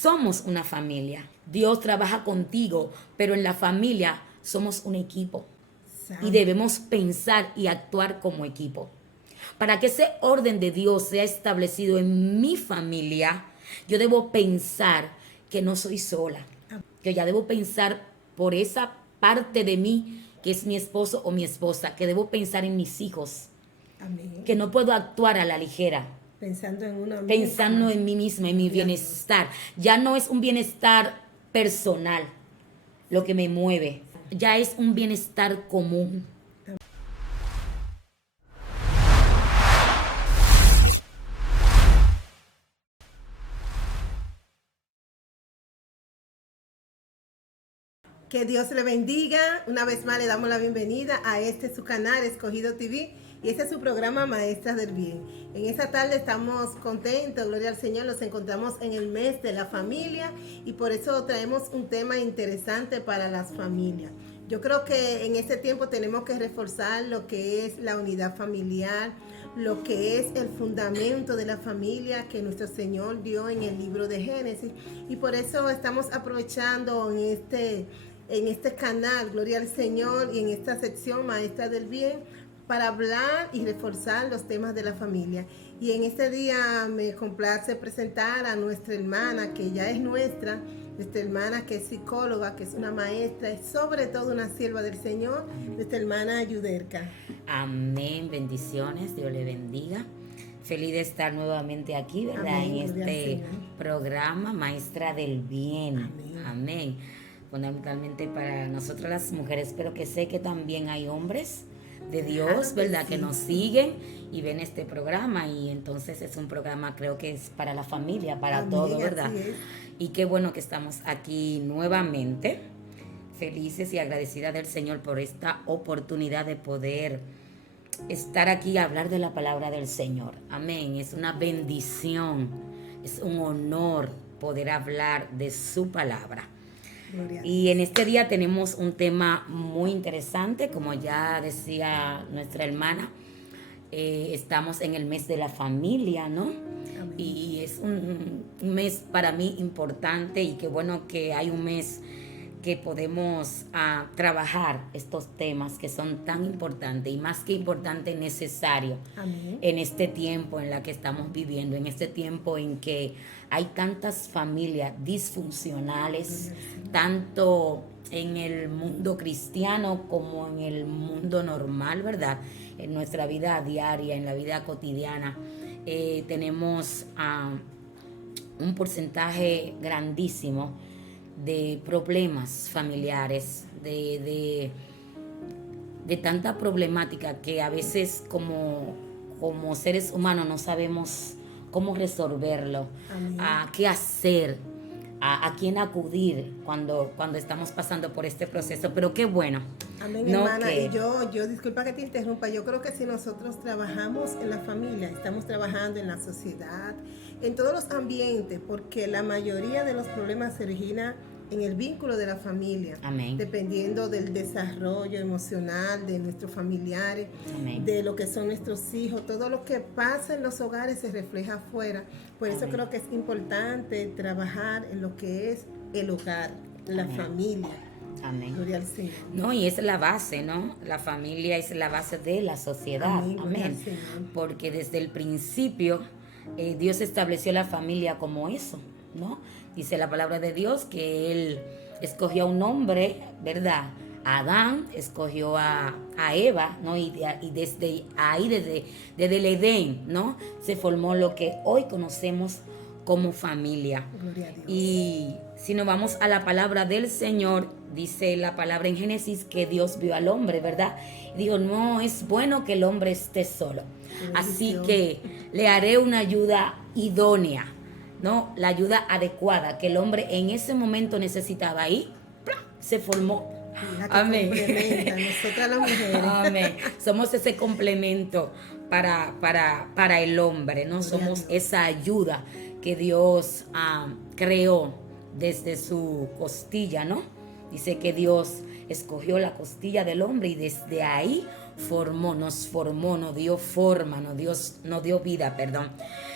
somos una familia. Dios trabaja contigo, pero en la familia somos un equipo. Y debemos pensar y actuar como equipo. Para que ese orden de Dios sea establecido en mi familia, yo debo pensar que no soy sola. Que ya debo pensar por esa parte de mí que es mi esposo o mi esposa, que debo pensar en mis hijos. Amén. Que no puedo actuar a la ligera. Pensando en una Pensando misma. en mí misma, en mi bienestar. Ya no es un bienestar personal lo que me mueve, ya es un bienestar común. Que Dios le bendiga. Una vez más le damos la bienvenida a su canal Escogido TV y este es su programa Maestras del Bien. En esta tarde estamos contentos, gloria al Señor, nos encontramos en el mes de la familia y por eso traemos un tema interesante para las familias. Yo creo que en este tiempo tenemos que reforzar lo que es la unidad familiar, lo que es el fundamento de la familia que nuestro Señor dio en el libro de Génesis y por eso estamos aprovechando en este canal, gloria al Señor, y en esta sección Maestra del Bien, para hablar y reforzar los temas de la familia. Y en este día me complace presentar a nuestra hermana, que ya es nuestra hermana que es psicóloga, que es una maestra, y sobre todo una sierva del Señor, nuestra hermana Yuderka. Amén, bendiciones, Dios le bendiga. Feliz de estar nuevamente aquí, ¿verdad? Amén, en este programa Maestra del Bien. Amén. Amén. Fundamentalmente para nosotras las mujeres, pero que sé que también hay hombres de Dios, ¿verdad? Que nos siguen y ven este programa y entonces es un programa, creo que es para la familia, para todo, ¿verdad? Y qué bueno que estamos aquí nuevamente, felices y agradecidas del Señor por esta oportunidad de poder estar aquí y hablar de la palabra del Señor. Amén. Es una bendición, es un honor poder hablar de su palabra. Y en este día tenemos un tema muy interesante, como ya decía nuestra hermana, estamos en el mes de la familia, ¿no? Amén. Y es un mes para mí importante y qué bueno que hay un mes que podemos trabajar estos temas que son tan importantes y más que importante, necesario. Amén. En este tiempo en la que estamos viviendo, en este tiempo en que hay tantas familias disfuncionales, tanto en el mundo cristiano como en el mundo normal, ¿verdad? En nuestra vida diaria, en la vida cotidiana, tenemos un porcentaje grandísimo de problemas familiares, de tanta problemática que a veces como seres humanos no sabemos cómo resolverlo, qué hacer, a quién acudir cuando estamos pasando por este proceso. Pero qué bueno. Amén, no, hermana. Y yo disculpa que te interrumpa, yo creo que si nosotros trabajamos en la familia, estamos trabajando en la sociedad, en todos los ambientes, porque la mayoría de los problemas se origina en el vínculo de la familia. Amén. Dependiendo del desarrollo emocional de nuestros familiares. Amén. De lo que son nuestros hijos, todo lo que pasa en los hogares se refleja afuera. Por eso Amén. Creo que es importante trabajar en lo que es el hogar, la Amén. Familia. Amén. Gloria al Señor. No, y es la base, ¿no? La familia es la base de la sociedad. Amén. Amén. Porque desde el principio Dios estableció la familia como eso, ¿no? Dice la palabra de Dios que Él escogió a un hombre, ¿verdad? Adán escogió a Eva, ¿no? Y desde ahí, desde el Edén, ¿no? Se formó lo que hoy conocemos como familia. Gloria a Dios. Y si nos vamos a la palabra del Señor, dice la palabra en Génesis que Dios vio al hombre, ¿verdad? Y dijo, no es bueno que el hombre esté solo. Así que le haré una ayuda idónea, ¿no? La ayuda adecuada que el hombre en ese momento necesitaba. Ahí se formó. Amén. Nosotras las mujeres. Amén. Somos ese complemento para el hombre, ¿no? Somos esa ayuda que Dios creó desde su costilla, ¿no? Dice que Dios escogió la costilla del hombre y desde ahí nos formó, nos dio forma, nos dio vida, perdón.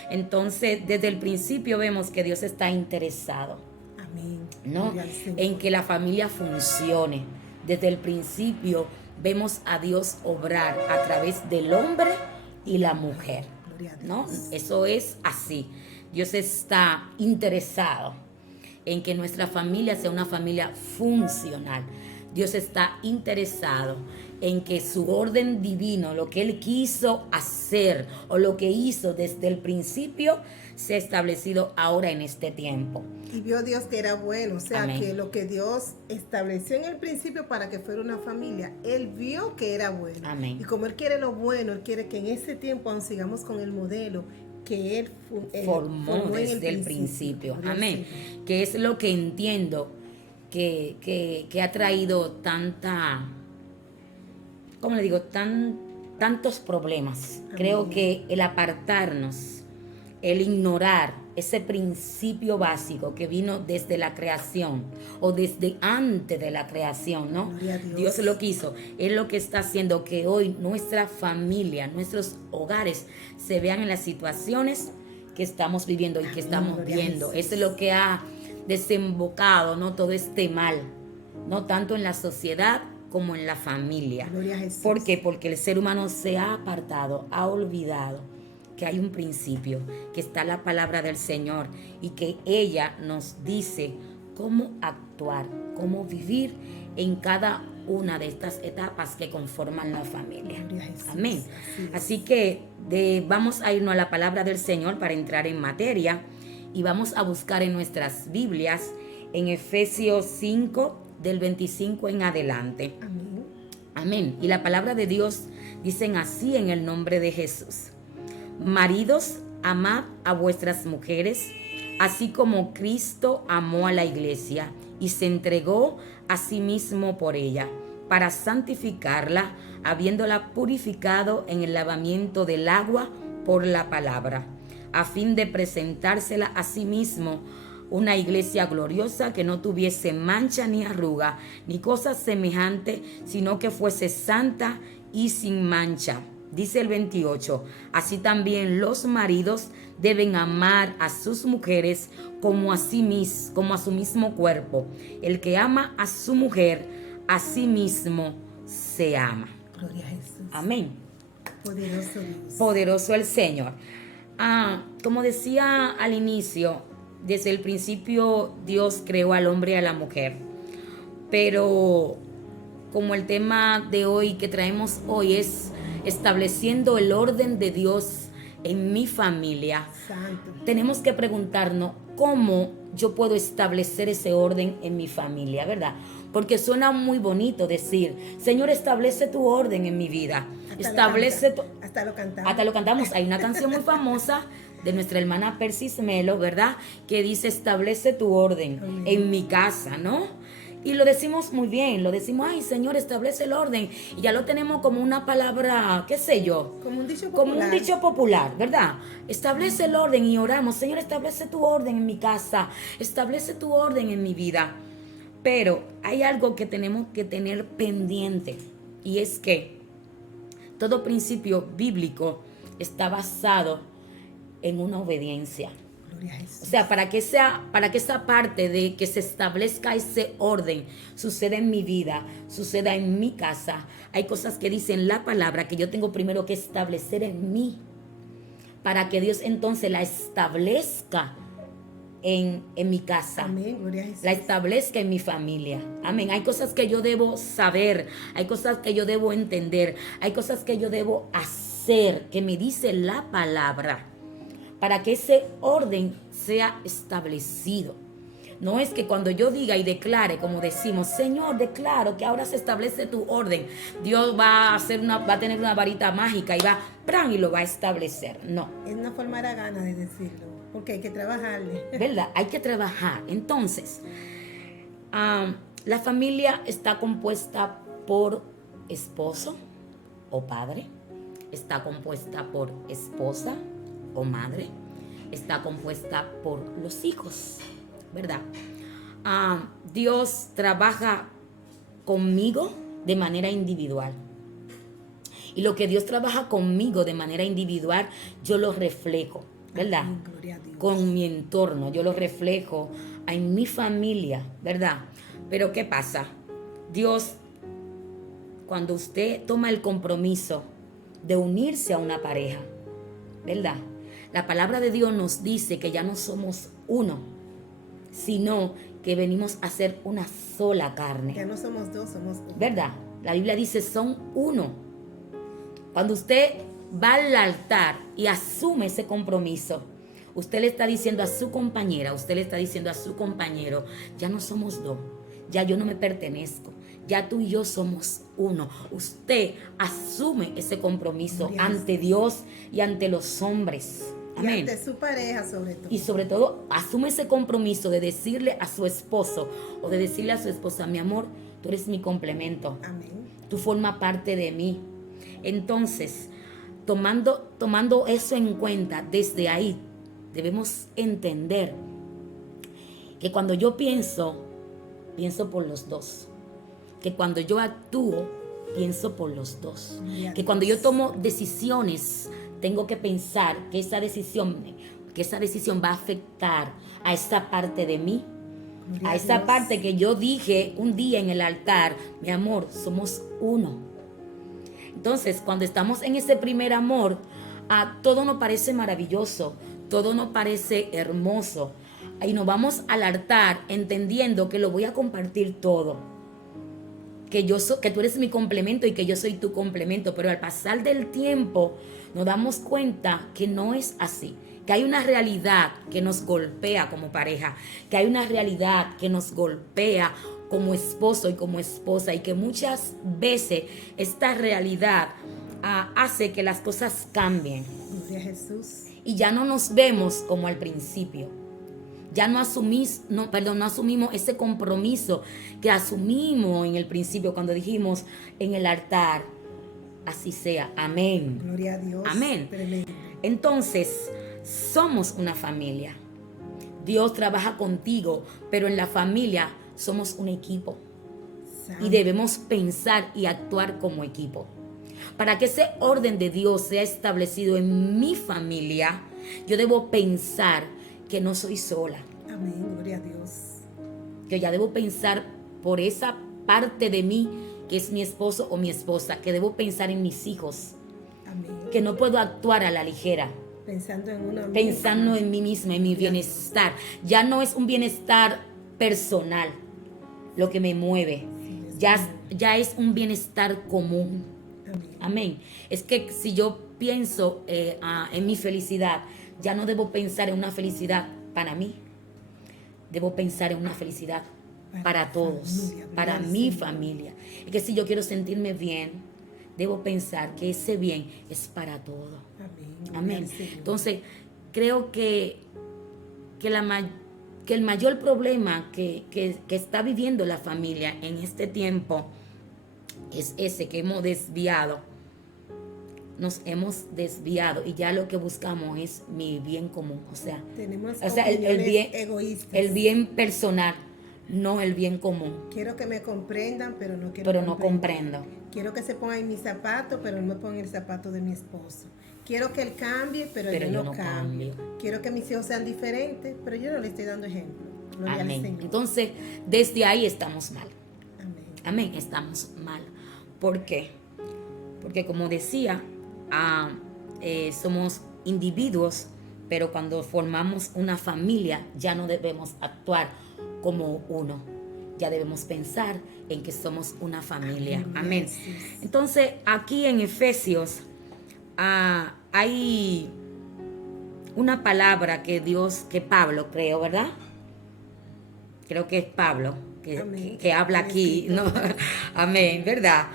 Entonces, desde el principio vemos que Dios está interesado, Amén. ¿no? En que la familia funcione. Desde el principio vemos a Dios obrar a través del hombre y la mujer, ¿no? Eso es así. Dios está interesado en que nuestra familia sea una familia funcional. Dios está interesado en que su orden divino, lo que Él quiso hacer o lo que hizo desde el principio, sea establecido ahora en este tiempo. Y vio Dios que era bueno, o sea, Amén. que lo que Dios estableció en el principio para que fuera una familia, Él vio que era bueno. Amén. Y como Él quiere lo bueno, Él quiere que en ese tiempo aún sigamos con el modelo que Él formó desde el principio. Amén. Que es lo que entiendo que ha traído tanta, ¿cómo le digo? Tantos problemas. Amén. Creo que el apartarnos, el ignorar ese principio básico que vino desde la creación o desde antes de la creación, ¿no? Dios lo quiso. Es lo que está haciendo que hoy nuestra familia, nuestros hogares se vean en las situaciones que estamos viviendo y que estamos viendo. Eso es lo que ha desembocado, ¿no? Todo este mal, no tanto en la sociedad como en la familia. ¿Por qué? Porque el ser humano se ha apartado, ha olvidado que hay un principio, que está la palabra del Señor y que ella nos dice cómo actuar, cómo vivir en cada una de estas etapas que conforman la familia. Amén. Así que vamos a irnos a la palabra del Señor para entrar en materia y vamos a buscar en nuestras Biblias en Efesios 5 del 25 en adelante. Amén. Amén. Y la palabra de Dios dicen así en el nombre de Jesús. Maridos, amad a vuestras mujeres, así como Cristo amó a la iglesia y se entregó a sí mismo por ella, para santificarla, habiéndola purificado en el lavamiento del agua por la palabra, a fin de presentársela a sí mismo una iglesia gloriosa que no tuviese mancha ni arruga, ni cosa semejante, sino que fuese santa y sin mancha. Dice el 28, así también los maridos deben amar a sus mujeres como a su mismo cuerpo. El que ama a su mujer, a sí mismo se ama. Gloria a Jesús. Amén. Poderoso Dios. Poderoso el Señor. Como decía al inicio, desde el principio Dios creó al hombre y a la mujer. Pero como el tema de hoy que traemos hoy es estableciendo el orden de Dios en mi familia, Santo. Tenemos que preguntarnos cómo yo puedo establecer ese orden en mi familia, ¿verdad? Porque suena muy bonito decir, Señor, establece tu orden en mi vida. Hasta lo cantamos. Hasta lo cantamos. Hay una canción muy famosa de nuestra hermana Persis Melo, ¿verdad? Que dice, establece tu orden en mi casa, ¿no? Y lo decimos muy bien, lo decimos, ay, Señor, establece el orden. Y ya lo tenemos como una palabra, qué sé yo. Como un dicho popular. Como un dicho popular, ¿verdad? Establece el orden y oramos, Señor, establece tu orden en mi casa, establece tu orden en mi vida. Pero hay algo que tenemos que tener pendiente, y es que todo principio bíblico está basado en una obediencia. O sea, para que esa parte de que se establezca ese orden suceda en mi vida, suceda en mi casa, hay cosas que dicen la palabra que yo tengo primero que establecer en mí, para que Dios entonces la establezca en mi casa. Amén, gloria a Jesús. La establezca en mi familia. Amén. Hay cosas que yo debo saber, hay cosas que yo debo entender, hay cosas que yo debo hacer, que me dice la palabra, para que ese orden sea establecido. No es que cuando yo diga y declare, como decimos, Señor, declaro que ahora se establece tu orden, Dios va a tener una varita mágica y y lo va a establecer. No. Es una forma de gana de decirlo, porque hay que trabajarle. ¿Verdad? Hay que trabajar. Entonces, la familia está compuesta por esposo o padre, está compuesta por esposa o madre, está compuesta por los hijos, ¿verdad? Dios trabaja conmigo de manera individual. Y lo que Dios trabaja conmigo de manera individual, yo lo reflejo, ¿verdad? Amén, gloria a Dios. Con mi entorno, yo lo reflejo en mi familia, ¿verdad? Pero ¿qué pasa? Dios, cuando usted toma el compromiso de unirse a una pareja, ¿verdad? La palabra de Dios nos dice que ya no somos uno, sino que venimos a ser una sola carne. Ya no somos dos, somos uno. ¿Verdad? La Biblia dice son uno. Cuando usted va al altar y asume ese compromiso, usted le está diciendo a su compañera, usted le está diciendo a su compañero, ya no somos dos, ya yo no me pertenezco, ya tú y yo somos uno. Usted asume ese compromiso ante Dios y ante los hombres. Amén. Y ante su pareja sobre todo. Y sobre todo, asume ese compromiso de decirle a su esposo o de decirle a su esposa, mi amor, tú eres mi complemento. Amén. Tú formas parte de mí. Entonces, tomando eso en cuenta, desde ahí debemos entender que cuando yo pienso por los dos. Que cuando yo actúo, pienso por los dos. Que cuando yo tomo decisiones, tengo que pensar que esa decisión va a afectar a esa parte de mí, a esa parte que yo dije un día en el altar, mi amor, somos uno. Entonces, cuando estamos en ese primer amor, todo nos parece maravilloso, todo nos parece hermoso. Y nos vamos al altar entendiendo que lo voy a compartir todo. Que tú eres mi complemento y que yo soy tu complemento. Pero al pasar del tiempo nos damos cuenta que no es así. Que hay una realidad que nos golpea como pareja. Que hay una realidad que nos golpea como esposo y como esposa. Y que muchas veces esta realidad hace que las cosas cambien. Gloria a Jesús. Y ya no nos vemos como al principio. Ya no asumimos ese compromiso que asumimos en el principio cuando dijimos en el altar, así sea, amén. Gloria a Dios. Amén. Tremendo. Entonces, somos una familia. Dios trabaja contigo, pero en la familia somos un equipo. Santo. Y debemos pensar y actuar como equipo. Para que ese orden de Dios sea establecido en mi familia, yo debo pensar que no soy sola. Amén, gloria a Dios. Que ya debo pensar por esa parte de mí que es mi esposo o mi esposa, que debo pensar en mis hijos, Amén. que no puedo actuar a la ligera, Pensando en una pensando misma. en mí misma, en mi bienestar. Ya no es un bienestar personal lo que me mueve, ya es un bienestar común. Amén. Amén. Es que si yo pienso en mi felicidad, ya no debo pensar en una felicidad para mí. Debo pensar en una felicidad para todos, familia, para ¿verdad? mi Sí. familia. Es que si yo quiero sentirme bien, debo pensar que ese bien es para todo. Amén. Gloria Amén. al Señor. Entonces, creo que el mayor problema que está viviendo la familia en este tiempo es ese, que hemos desviado. Nos hemos desviado y ya lo que buscamos es mi bien común, Tenemos el bien egoístas. el bien personal, no el bien común. Quiero que me comprendan, pero no quiero Pero no comprendo. Quiero que se pongan en mis zapatos, pero no me pongan el zapato de mi esposo. Quiero que él cambie, pero yo no cambio. Quiero que mis hijos sean diferentes, pero yo no le estoy dando ejemplo. Gloria al Amén. Señor. Entonces, desde ahí estamos mal. Amén. Amén, estamos mal. ¿Por qué? Porque como decía, somos individuos, pero cuando formamos una familia ya no debemos actuar como uno. Ya debemos pensar en que somos una familia. Amén. Entonces, aquí en Efesios hay una palabra que Pablo, creo, ¿verdad? Creo que es Pablo que habla aquí, ¿no? Amén, ¿verdad?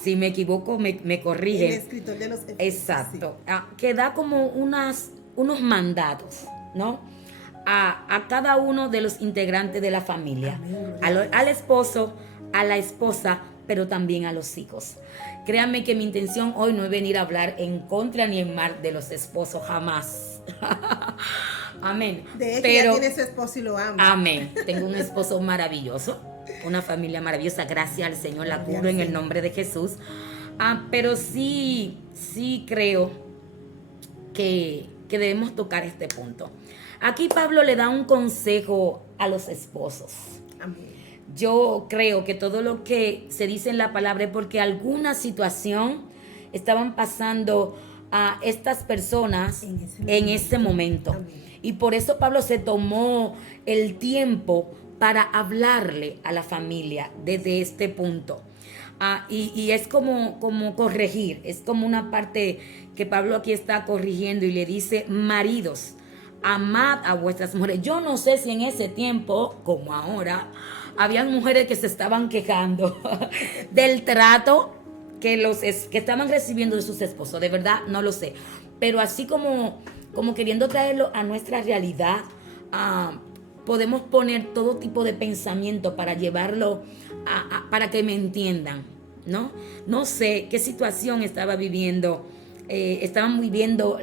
Si me equivoco, me corrigen. El escritor de los Efesios. Exacto. Sí. Que da como unos mandatos, ¿no? A cada uno de los integrantes de la familia. Amén. Al esposo, a la esposa, pero también a los hijos. Créanme que mi intención hoy no es venir a hablar en contra ni en mal de los esposos, jamás. Amén. De hecho, ya tiene su esposo y lo ama. Amén. Tengo un esposo maravilloso, una familia maravillosa. Gracias al Señor, la cubro en el nombre de Jesús. Pero sí creo que debemos tocar este punto. Aquí Pablo le da un consejo a los esposos. Amén. Yo creo que todo lo que se dice en la palabra es porque alguna situación estaban pasando a estas personas en ese momento. Amén. Y por eso Pablo se tomó el tiempo para hablarle a la familia desde este punto. Y es como corregir, es como una parte que Pablo aquí está corrigiendo y le dice: maridos, amad a vuestras mujeres. Yo no sé si en ese tiempo, como ahora, habían mujeres que se estaban quejando del trato que estaban recibiendo de sus esposos. De verdad, no lo sé. Pero así como queriendo traerlo a nuestra realidad, podemos poner todo tipo de pensamiento para llevarlo para que me entiendan, ¿no? No sé qué situación estaban viviendo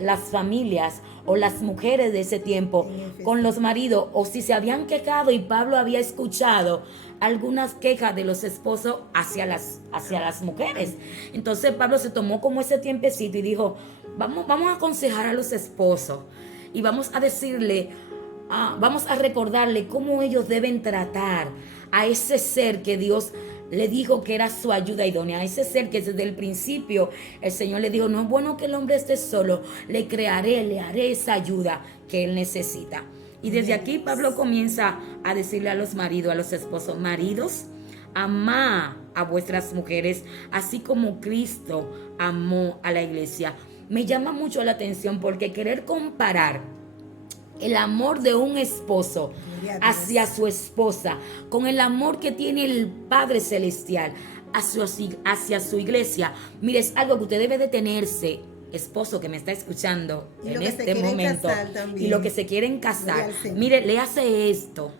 las familias o las mujeres de ese tiempo con los maridos, o si se habían quejado y Pablo había escuchado algunas quejas de los esposos hacia las mujeres. Entonces Pablo se tomó como ese tiempecito y dijo: vamos a aconsejar a los esposos y vamos a decirle, vamos a recordarle cómo ellos deben tratar a ese ser que Dios le dijo que era su ayuda idónea, a ese ser que desde el principio el Señor le dijo: no es bueno que el hombre esté solo, le haré esa ayuda que él necesita. Y desde aquí Pablo comienza a decirle a los maridos, a los esposos: maridos, amad a vuestras mujeres, así como Cristo amó a la iglesia. Me llama mucho la atención porque querer comparar el amor de un esposo hacia su esposa con el amor que tiene el Padre Celestial hacia su iglesia, mire, es algo que usted debe detenerse, esposo que me está escuchando en este momento, y lo que se quieren casar. Mire, léase esto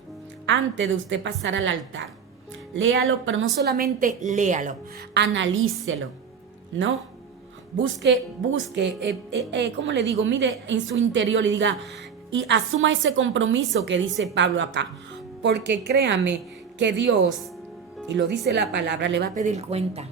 antes de usted pasar al altar. Léalo, pero no solamente léalo, analícelo, ¿no? Busque, ¿cómo le digo? Mire en su interior y diga, y asuma ese compromiso que dice Pablo acá. Porque créame que Dios, y lo dice la palabra, le va a pedir cuenta.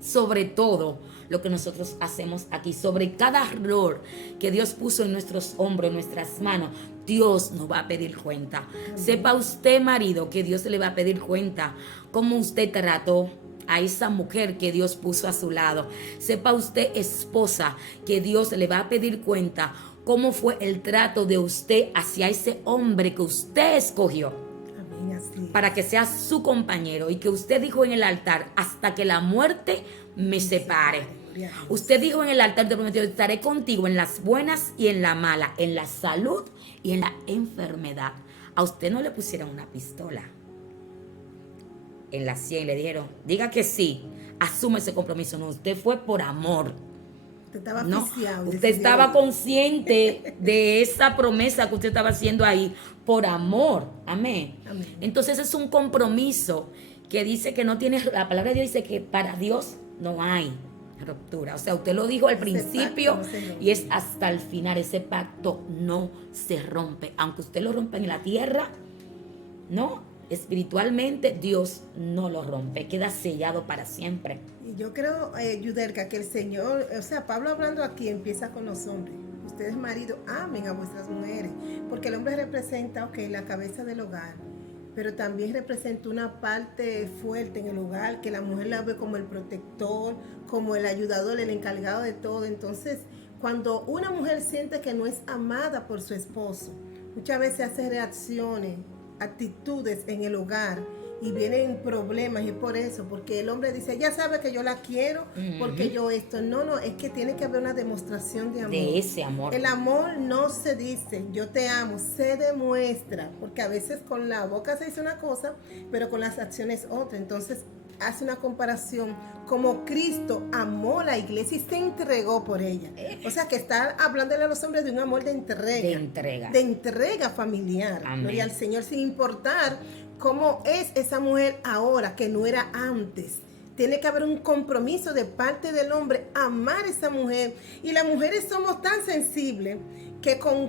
Sobre todo lo que nosotros hacemos aquí. Sobre cada error que Dios puso en nuestros hombros, en nuestras manos, Dios nos va a pedir cuenta. Sepa usted, marido, que Dios le va a pedir cuenta cómo usted trató a esa mujer que Dios puso a su lado. Sepa usted, esposa, que Dios le va a pedir cuenta cómo fue el trato de usted hacia ese hombre que usted escogió. Amén, así es. Para que sea su compañero, y que usted dijo en el altar: hasta que la muerte me separe. Usted dijo en el altar de prometido: estaré contigo en las buenas y en la mala, en la salud y en la enfermedad. A usted no le pusieron una pistola en la sien y le dijeron: diga que sí, asume ese compromiso. No, usted fue por amor. Usted estaba consciente de esa promesa que usted estaba haciendo ahí por amor. Amén. Entonces es un compromiso que dice que no tiene, la palabra de Dios dice que para Dios no hay ruptura. O sea, usted lo dijo al principio y es hasta el final. Ese pacto no se rompe. Aunque usted lo rompa en la tierra, no, espiritualmente Dios no lo rompe, queda sellado para siempre. Y yo creo, Yudelka, que el Señor, o sea, Pablo hablando aquí empieza con los hombres. Ustedes, maridos, amen a vuestras mujeres, porque el hombre representa, la cabeza del hogar, pero también representa una parte fuerte en el hogar, que la mujer la ve como el protector, como el ayudador, el encargado de todo. Entonces, cuando una mujer siente que no es amada por su esposo, muchas veces hace reacciones, actitudes en el hogar, y vienen problemas, y es por eso, porque el hombre dice: ya sabe que yo la quiero, porque yo esto. No, es que tiene que haber una demostración de amor. De ese amor. El amor no se dice yo te amo, se demuestra, porque a veces con la boca se dice una cosa, pero con las acciones otra. Entonces hace una comparación, como Cristo amó la iglesia y se entregó por ella. O sea, que está hablándole a los hombres de un amor de entrega. De entrega familiar. Gloria al Señor, sin importar cómo es esa mujer ahora, que no era antes. Tiene que haber un compromiso de parte del hombre, amar a esa mujer. Y las mujeres somos tan sensibles que con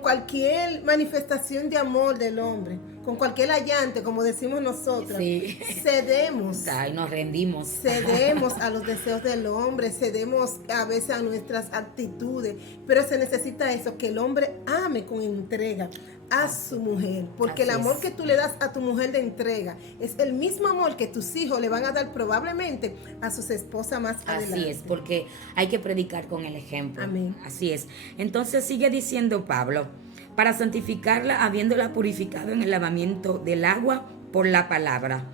cualquier manifestación de amor del hombre, con cualquier allante, como decimos nosotros, sí, cedemos. Ay, nos rendimos. Cedemos a los deseos del hombre, cedemos a veces a nuestras actitudes, pero se necesita eso, que el hombre ame con entrega a su mujer, porque el amor que tú le das a tu mujer de entrega es el mismo amor que tus hijos le van a dar probablemente a sus esposas más adelante. Así es, porque hay que predicar con el ejemplo. Amén. Así es. Entonces sigue diciendo Pablo, para santificarla habiéndola purificado en el lavamiento del agua por la palabra.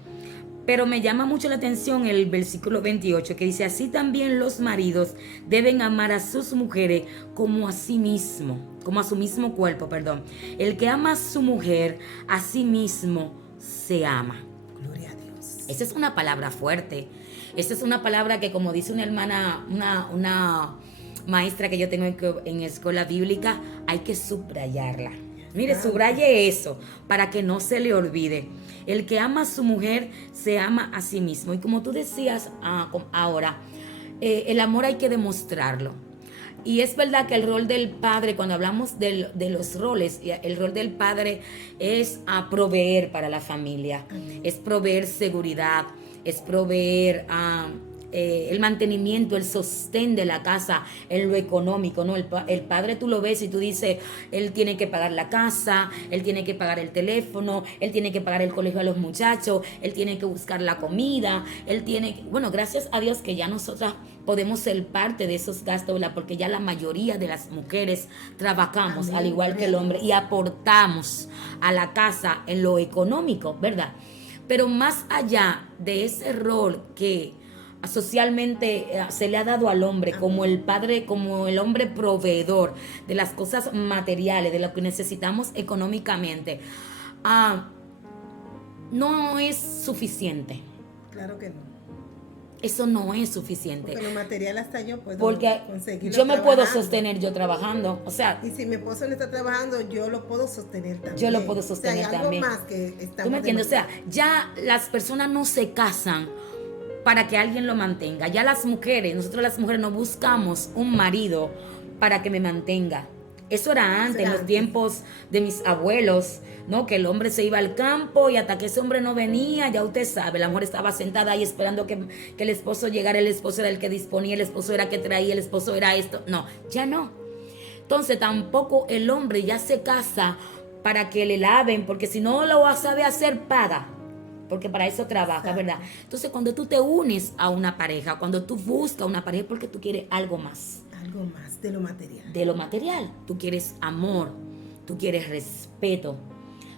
Pero me llama mucho la atención el versículo 28 que dice, así también los maridos deben amar a sus mujeres como a sí mismo, como a su mismo cuerpo, perdón. El que ama a su mujer, a sí mismo se ama. Gloria a Dios. Esa es una palabra fuerte. Esa es una palabra que, como dice una hermana, una maestra que yo tengo en escuela bíblica, hay que subrayarla. Mire, subraye eso para que no se le olvide. El que ama a su mujer se ama a sí mismo. Y como tú decías ahora, el amor hay que demostrarlo. Y es verdad que el rol del padre, cuando hablamos de los roles, el rol del padre es proveer para la familia, es proveer seguridad, es proveer el mantenimiento, el sostén de la casa en lo económico, ¿no? El padre tú lo ves y tú dices, él tiene que pagar la casa, él tiene que pagar el teléfono, él tiene que pagar el colegio a los muchachos, él tiene que buscar la comida, él tiene que, bueno, gracias a Dios que ya nosotras podemos ser parte de esos gastos, ¿verdad? Porque ya la mayoría de las mujeres trabajamos, al igual que el hombre, y aportamos a la casa en lo económico, ¿verdad? Pero más allá de ese rol que socialmente se le ha dado al hombre como el padre, como el hombre proveedor de las cosas materiales, de lo que necesitamos económicamente, no es suficiente. Claro que no. Eso no es suficiente. Porque lo material hasta yo puedo conseguirlo. Yo me puedo sostener yo trabajando. O sea, y si mi esposo no está trabajando, yo lo puedo sostener también. Yo lo puedo sostener también. Hay algo más que estamos. ¿Tú me entiendes? O sea, ya las personas no se casan para que alguien lo mantenga. Ya las mujeres, nosotros las mujeres no buscamos un marido para que me mantenga. Eso era antes, en los tiempos de mis abuelos, ¿no? Que el hombre se iba al campo y hasta que ese hombre no venía, ya usted sabe, la mujer estaba sentada ahí esperando que el esposo llegara, el esposo era el que disponía, el esposo era el que traía, el esposo era esto. No, ya no. Entonces tampoco el hombre ya se casa para que le laven, porque si no lo sabe hacer, paga. Porque para eso trabaja, ¿verdad? Entonces, cuando tú te unes a una pareja, cuando tú buscas una pareja, es porque tú quieres algo más. Algo más de lo material. De lo material. Tú quieres amor, tú quieres respeto,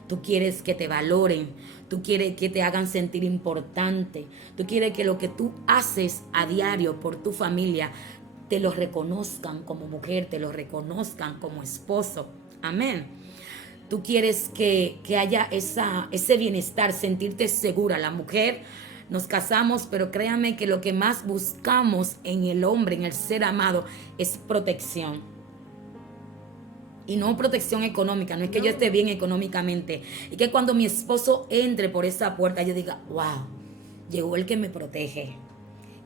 tú quieres que te valoren, tú quieres que te hagan sentir importante, tú quieres que lo que tú haces a diario por tu familia te lo reconozcan como mujer, te lo reconozcan como esposo. Amén. Tú quieres que haya ese bienestar, sentirte segura. La mujer, nos casamos, pero créanme que lo que más buscamos en el hombre, en el ser amado, es protección. Y no protección económica, no es que yo esté bien económicamente. Y que cuando mi esposo entre por esa puerta, yo diga, wow, llegó el que me protege.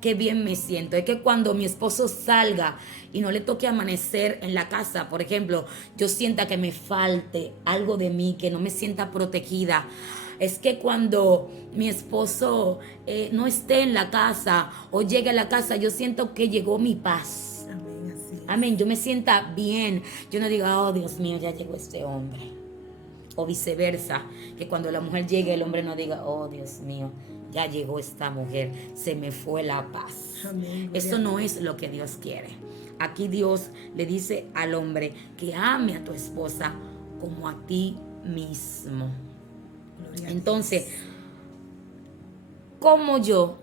Qué bien me siento. Es que cuando mi esposo salga y no le toque amanecer en la casa, por ejemplo, yo sienta que me falte algo de mí, que no me sienta protegida. Es que cuando mi esposo no esté en la casa o llegue a la casa, yo siento que llegó mi paz. Amén, así es. Amén, yo me sienta bien. Yo no diga, oh Dios mío, ya llegó este hombre. O viceversa, que cuando la mujer llegue, el hombre no diga, oh Dios mío, ya llegó esta mujer, se me fue la paz. Amén. Eso no es lo que Dios quiere. Aquí Dios le dice al hombre que ame a tu esposa como a ti mismo. Entonces, ¿cómo yo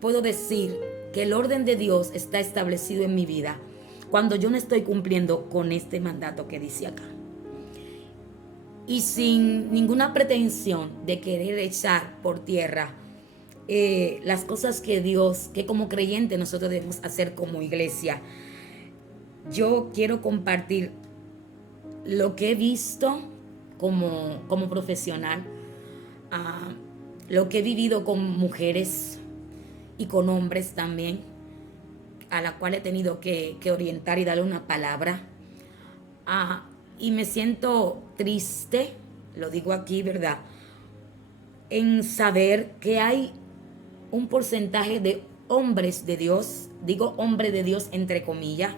puedo decir que el orden de Dios está establecido en mi vida cuando yo no estoy cumpliendo con este mandato que dice acá? Y sin ninguna pretensión de querer echar por tierra las cosas que Dios, que como creyente nosotros debemos hacer como iglesia. Yo quiero compartir lo que he visto como profesional, lo que he vivido con mujeres y con hombres también, a la cual he tenido que orientar y darle una palabra. y me siento triste, lo digo aquí, ¿verdad? En saber que hay un porcentaje de hombres de Dios, digo hombre de Dios entre comillas,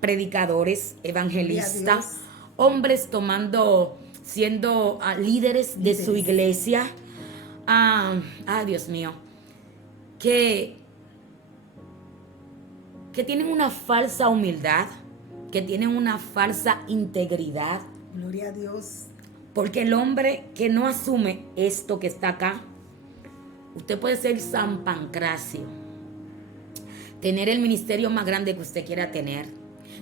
predicadores, evangelistas, hombres siendo líderes de su iglesia, Dios mío, que tienen una falsa humildad, que tienen una falsa integridad. Gloria a Dios. Porque el hombre que no asume esto que está acá, usted puede ser San Pancracio, tener el ministerio más grande que usted quiera tener,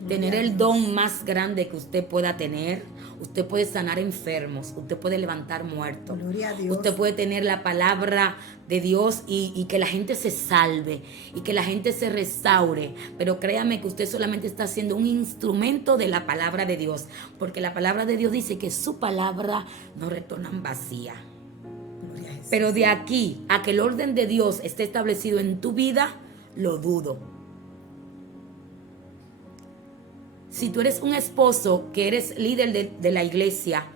tener el don más grande que usted pueda tener. Usted puede sanar enfermos, usted puede levantar muertos. Gloria a Dios. Usted puede tener la palabra de Dios y que la gente se salve y que la gente se restaure. Pero créame que usted solamente está siendo un instrumento de la palabra de Dios, porque la palabra de Dios dice que su palabra no retorna vacía. Pero de aquí a que el orden de Dios esté establecido en tu vida, lo dudo. Si tú eres un esposo que eres líder de la iglesia,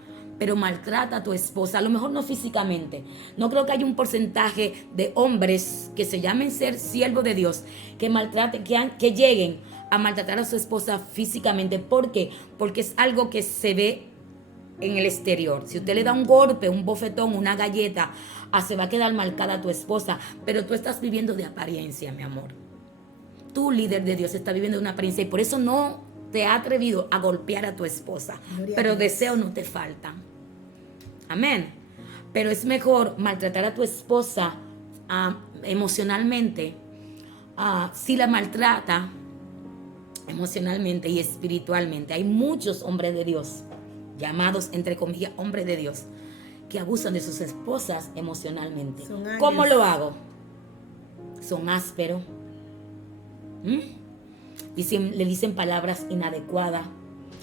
pero maltrata a tu esposa, a lo mejor no físicamente, no creo que haya un porcentaje de hombres que se llamen ser siervos de Dios, que maltraten, que lleguen a maltratar a su esposa físicamente. ¿Por qué? Porque es algo que se ve en el exterior. Si usted le da un golpe, un bofetón, una galleta, se va a quedar marcada a tu esposa, pero tú estás viviendo de apariencia, mi amor. Tú, líder de Dios, estás viviendo de una apariencia y por eso no te has atrevido a golpear a tu esposa. Pero deseos no te faltan. Amén. Pero es mejor maltratar a tu esposa emocionalmente. Si la maltrata emocionalmente y espiritualmente. Hay muchos hombres de Dios, llamados entre comillas hombres de Dios, que abusan de sus esposas emocionalmente. ¿Cómo lo hago? Son ásperos. Le dicen palabras inadecuadas,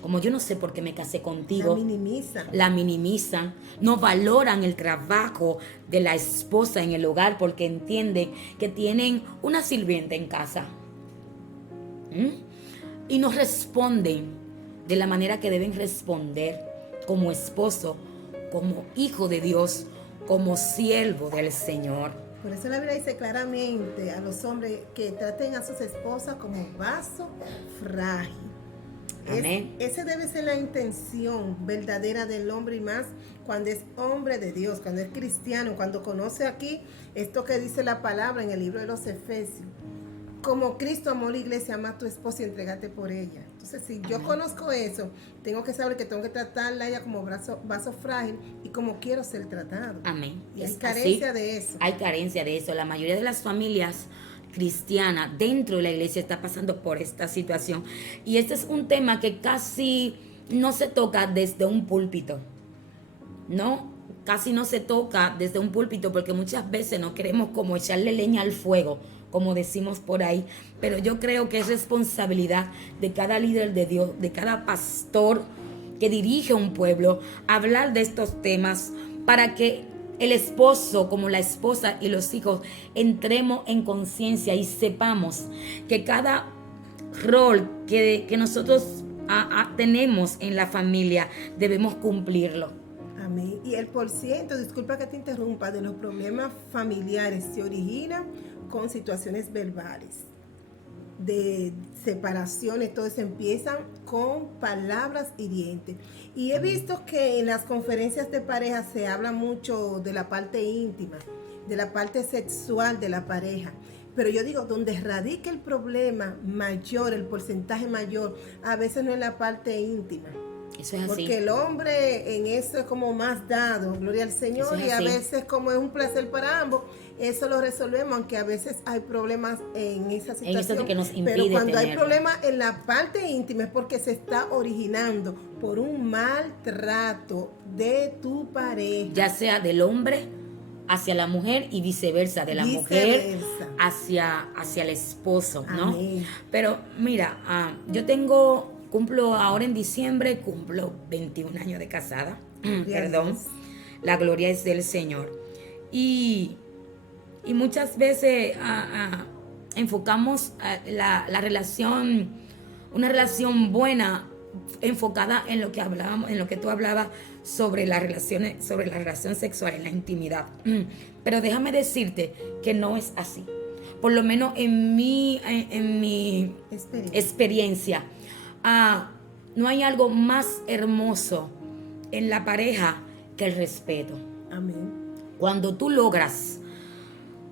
como yo no sé por qué me casé contigo. La minimizan. No valoran el trabajo de la esposa en el hogar porque entienden que tienen una sirvienta en casa. Y no responden de la manera que deben responder como esposo, como hijo de Dios, como siervo del Señor. Por eso la Biblia dice claramente a los hombres que traten a sus esposas como vaso frágil. Amén. Esa debe ser la intención verdadera del hombre, y más cuando es hombre de Dios, cuando es cristiano, cuando conoce aquí esto que dice la palabra en el libro de los Efesios. Como Cristo amó la iglesia, ama a tu esposa y entrégate por ella. Entonces, si yo conozco eso, tengo que saber que tengo que tratarla a ella como vaso frágil y como quiero ser tratado. Amén. Y hay carencia de eso. Hay carencia de eso. La mayoría de las familias cristianas dentro de la iglesia está pasando por esta situación. Y este es un tema que casi no se toca desde un púlpito. ¿No? Casi no se toca desde un púlpito porque muchas veces no queremos como echarle leña al fuego, como decimos por ahí, pero yo creo que es responsabilidad de cada líder de Dios, de cada pastor que dirige un pueblo, hablar de estos temas para que el esposo, como la esposa y los hijos, entremos en conciencia y sepamos que cada rol que nosotros tenemos en la familia debemos cumplirlo. Amén. Y el porciento, disculpa que te interrumpa, de los problemas familiares se origina con situaciones verbales, de separaciones, todo eso empiezan con palabras hirientes. Y he visto que en las conferencias de pareja se habla mucho de la parte íntima, de la parte sexual de la pareja. Pero yo digo, donde radica el problema mayor, el porcentaje mayor, a veces no es la parte íntima. Eso es así. Porque el hombre en eso es como más dado, gloria al Señor, y a veces como es un placer para ambos, eso lo resolvemos, aunque a veces hay problemas en esa situación. En eso que nos impide pero cuando tenerlo. hay problemas en la parte íntima es porque se está originando por un maltrato de tu pareja. Ya sea del hombre hacia la mujer y viceversa, de la mujer hacia el esposo, ¿no? Amén. Pero mira, cumplo ahora en diciembre, cumplo 21 años de casada. Perdón. La gloria es del Señor. Y muchas veces enfocamos la relación, una relación buena enfocada en lo que hablábamos, en lo que tú hablabas sobre las relaciones, sobre la relación sexual, en la intimidad. Pero déjame decirte que no es así. Por lo menos en mi experiencia, no hay algo más hermoso en la pareja que el respeto. Amén. Cuando tú logras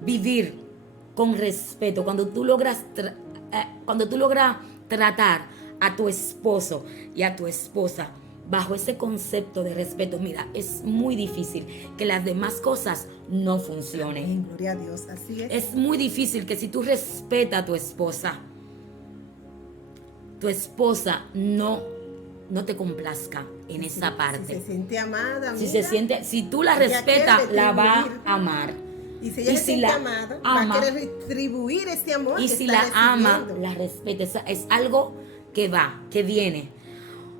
vivir con respeto, cuando tú logras tratar a tu esposo y a tu esposa bajo ese concepto de respeto, mira, es muy difícil que las demás cosas no funcionen. Amén, gloria a Dios, así es. Es muy difícil que si tú respetas a tu esposa no te complazca en esa parte. Si se siente amada, si tú la respetas, la va a amar. Y si ella se siente amada, va a querer retribuir ese amor. Y que si está la recibiendo. ama, la respeta. Es algo que va, que viene.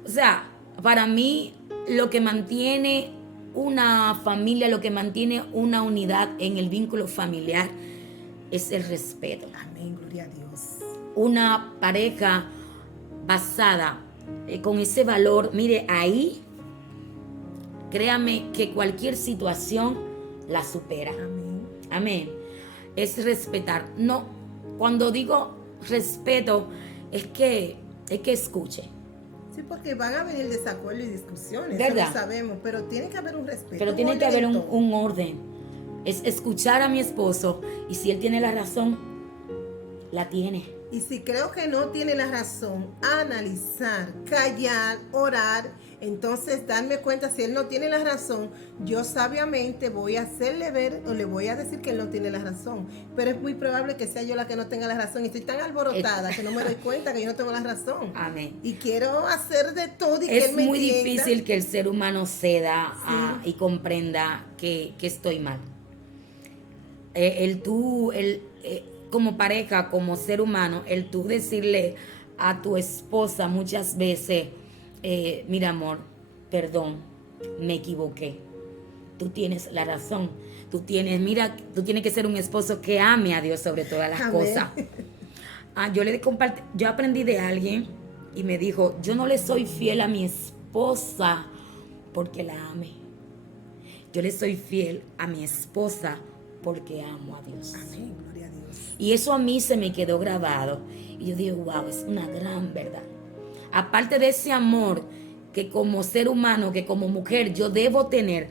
O sea, para mí, lo que mantiene una familia, lo que mantiene una unidad en el vínculo familiar es el respeto. Amén, gloria a Dios. Una pareja basada con ese valor, mire, ahí, créame que cualquier situación la supera. Amén. Amén. Es respetar. No, cuando digo respeto, es que escuche. Sí, porque van a venir desacuerdos y discusiones, ¿verdad? eso lo sabemos, pero tiene que haber un respeto. Pero tiene que haber un orden. Es escuchar a mi esposo y si él tiene la razón, la tiene. Y si creo que no tiene la razón, analizar, callar, orar, entonces darme cuenta si él no tiene la razón, yo sabiamente voy a hacerle ver o le voy a decir que él no tiene la razón. Pero es muy probable que sea yo la que no tenga la razón y estoy tan alborotada que no me doy cuenta que yo no tengo la razón. Amén. Y quiero hacer de todo y que él me Es muy entienda. difícil que el ser humano ceda y comprenda que estoy mal. Como pareja, como ser humano, el tú decirle a tu esposa muchas veces, mira amor, perdón, me equivoqué, tú tienes la razón, tú tienes que ser un esposo que ame a Dios sobre todas las cosas. Yo aprendí de alguien y me dijo, yo no le soy fiel a mi esposa porque la ame, yo le soy fiel a mi esposa porque amo a Dios. Amén, gloria a Dios. Y eso a mí se me quedó grabado. Y yo digo, wow, es una gran verdad. Aparte de ese amor que como ser humano, que como mujer yo debo tener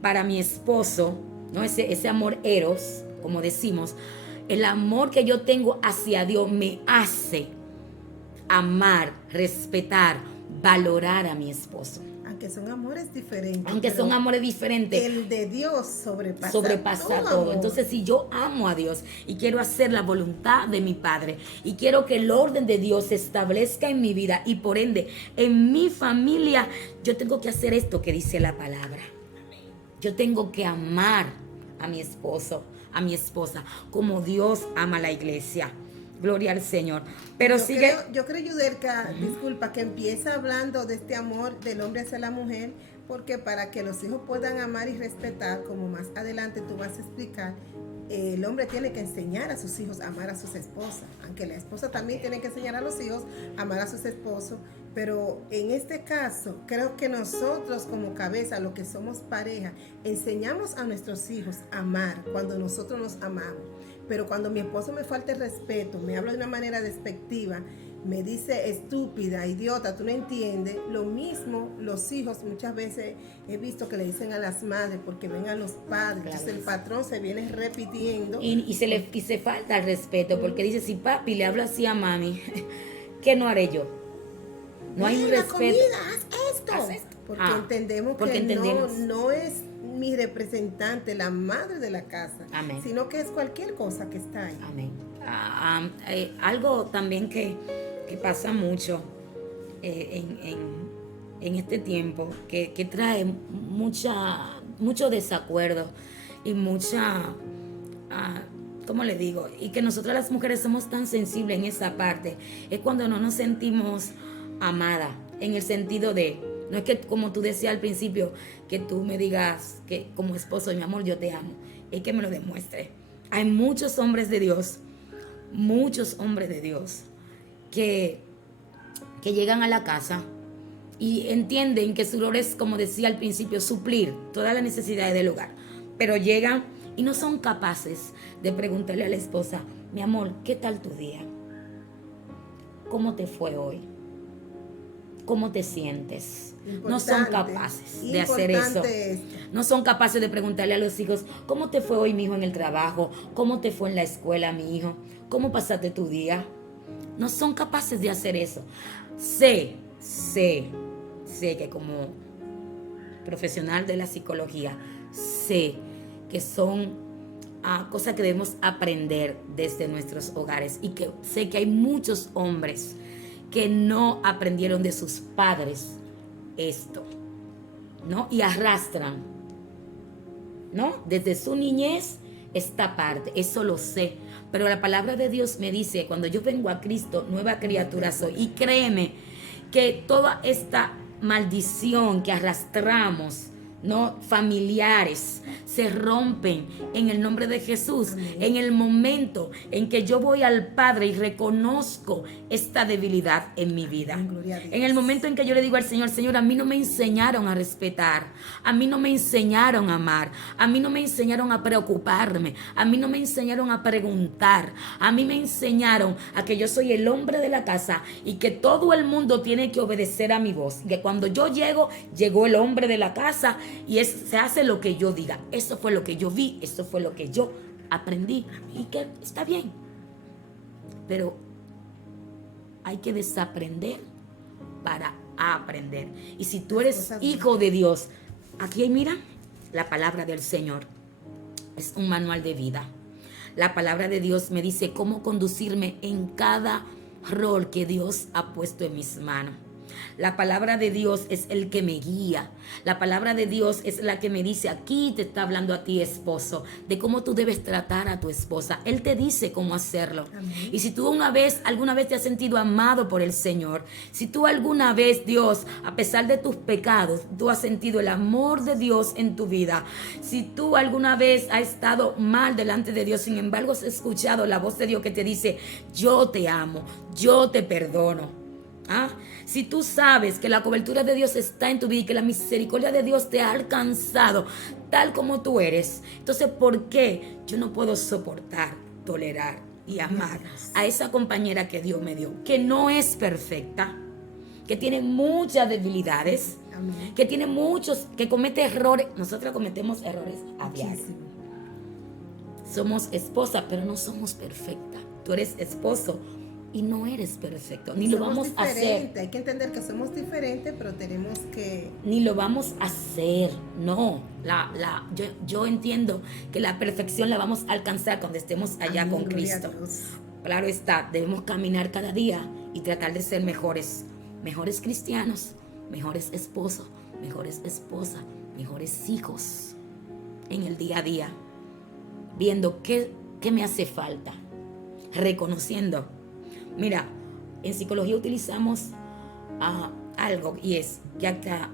para mi esposo, ¿no? Ese amor eros, como decimos, el amor que yo tengo hacia Dios me hace amar, respetar, valorar a mi esposo. Aunque son amores diferentes. Aunque son amores diferentes. El de Dios sobrepasa todo. amor. Entonces, si yo amo a Dios y quiero hacer la voluntad de mi Padre y quiero que el orden de Dios se establezca en mi vida y por ende en mi familia, yo tengo que hacer esto que dice la palabra. Yo tengo que amar a mi esposo, a mi esposa, como Dios ama a la iglesia. Gloria al Señor. Pero yo creo, Yudelka, disculpa, que empieza hablando de este amor del hombre hacia la mujer, porque para que los hijos puedan amar y respetar, como más adelante tú vas a explicar, el hombre tiene que enseñar a sus hijos a amar a sus esposas, aunque la esposa también tiene que enseñar a los hijos a amar a sus esposos, pero en este caso creo que nosotros como cabeza, los que somos pareja, enseñamos a nuestros hijos a amar cuando nosotros nos amamos. Pero cuando mi esposo me falta el respeto, me habla de una manera despectiva, me dice estúpida, idiota, tú no entiendes, lo mismo los hijos muchas veces he visto que le dicen a las madres porque ven a los padres, claro. Entonces el patrón se viene repitiendo. Y se falta el respeto porque dice, si papi le habla así a mami, ¿qué no haré yo? No hay un respeto. Comida, haz esto. Porque entendemos que no es mi representante, la madre de la casa, amén, sino que es cualquier cosa que está ahí. Amén. Algo también que pasa mucho en este tiempo, que trae mucho desacuerdo y ¿cómo le digo? Y que nosotras las mujeres somos tan sensibles en esa parte, es cuando no nos sentimos amadas, en el sentido de, no es que como tú decías al principio, que tú me digas que como esposo, mi amor, yo te amo, es que me lo demuestre. Hay muchos hombres de Dios que llegan a la casa y entienden que su rol es, como decía al principio, suplir todas las necesidades del hogar. Pero llegan y no son capaces de preguntarle a la esposa: mi amor, ¿qué tal tu día? ¿Cómo te fue hoy? ¿Cómo te sientes? No son capaces de hacer eso. No son capaces de preguntarle a los hijos: ¿cómo te fue hoy, mi hijo, en el trabajo? ¿Cómo te fue en la escuela, mi hijo? ¿Cómo pasaste tu día? No son capaces de hacer eso. Sé que como profesional de la psicología, sé que son cosas que debemos aprender desde nuestros hogares, y que sé que hay muchos hombres que no aprendieron de sus padres esto, ¿no? Y arrastran, ¿no? Desde su niñez esta parte, eso lo sé. Pero la palabra de Dios me dice: cuando yo vengo a Cristo, nueva criatura soy. Y créeme que toda esta maldición que arrastramos, ¿no?, familiares, se rompen en el nombre de Jesús. Amén. En el momento en que yo voy al Padre y reconozco esta debilidad en mi vida, en el momento en que yo le digo al Señor: Señor, a mí no me enseñaron a respetar, a mí no me enseñaron a amar, a mí no me enseñaron a preocuparme, a mí no me enseñaron a preguntar, a mí me enseñaron a que yo soy el hombre de la casa y que todo el mundo tiene que obedecer a mi voz, que cuando yo llego, llegó el hombre de la casa y se hace lo que yo diga. Eso fue lo que yo vi, eso fue lo que yo aprendí, y que está bien, pero hay que desaprender para aprender. Y si tú eres hijo de Dios, aquí mira, la palabra del Señor es un manual de vida. La palabra de Dios me dice cómo conducirme en cada rol que Dios ha puesto en mis manos. La palabra de Dios es el que me guía. La palabra de Dios es la que me dice: aquí te está hablando a ti, esposo, de cómo tú debes tratar a tu esposa. Él te dice cómo hacerlo. Amén. Y si tú alguna vez te has sentido amado por el Señor, si tú alguna vez, Dios, a pesar de tus pecados, tú has sentido el amor de Dios en tu vida, si tú alguna vez has estado mal delante de Dios, sin embargo has escuchado la voz de Dios que te dice: yo te amo, yo te perdono. Si tú sabes que la cobertura de Dios está en tu vida y que la misericordia de Dios te ha alcanzado tal como tú eres, entonces ¿por qué yo no puedo soportar, tolerar y amar a esa compañera que Dios me dio, que no es perfecta, que tiene muchas debilidades, amén, que comete errores? Nosotros cometemos errores a diario. Somos esposas, pero no somos perfectas. Tú eres esposo y no eres perfecto, ni lo vamos a hacer. Hay que entender que somos diferentes, pero tenemos que... Ni lo vamos a hacer, no. Yo entiendo que la perfección la vamos a alcanzar cuando estemos allá, amén, con Cristo. Claro está, debemos caminar cada día y tratar de ser mejores cristianos, mejores esposos, mejores esposas, mejores hijos en el día a día, viendo qué me hace falta, reconociendo. Mira, en psicología utilizamos algo, y es que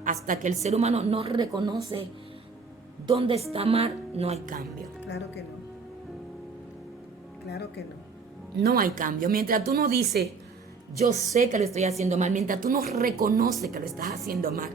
hasta que el ser humano no reconoce dónde está mal, no hay cambio. Claro que no. Claro que no. No hay cambio. Mientras tú no dices: yo sé que lo estoy haciendo mal, mientras tú no reconoces que lo estás haciendo mal,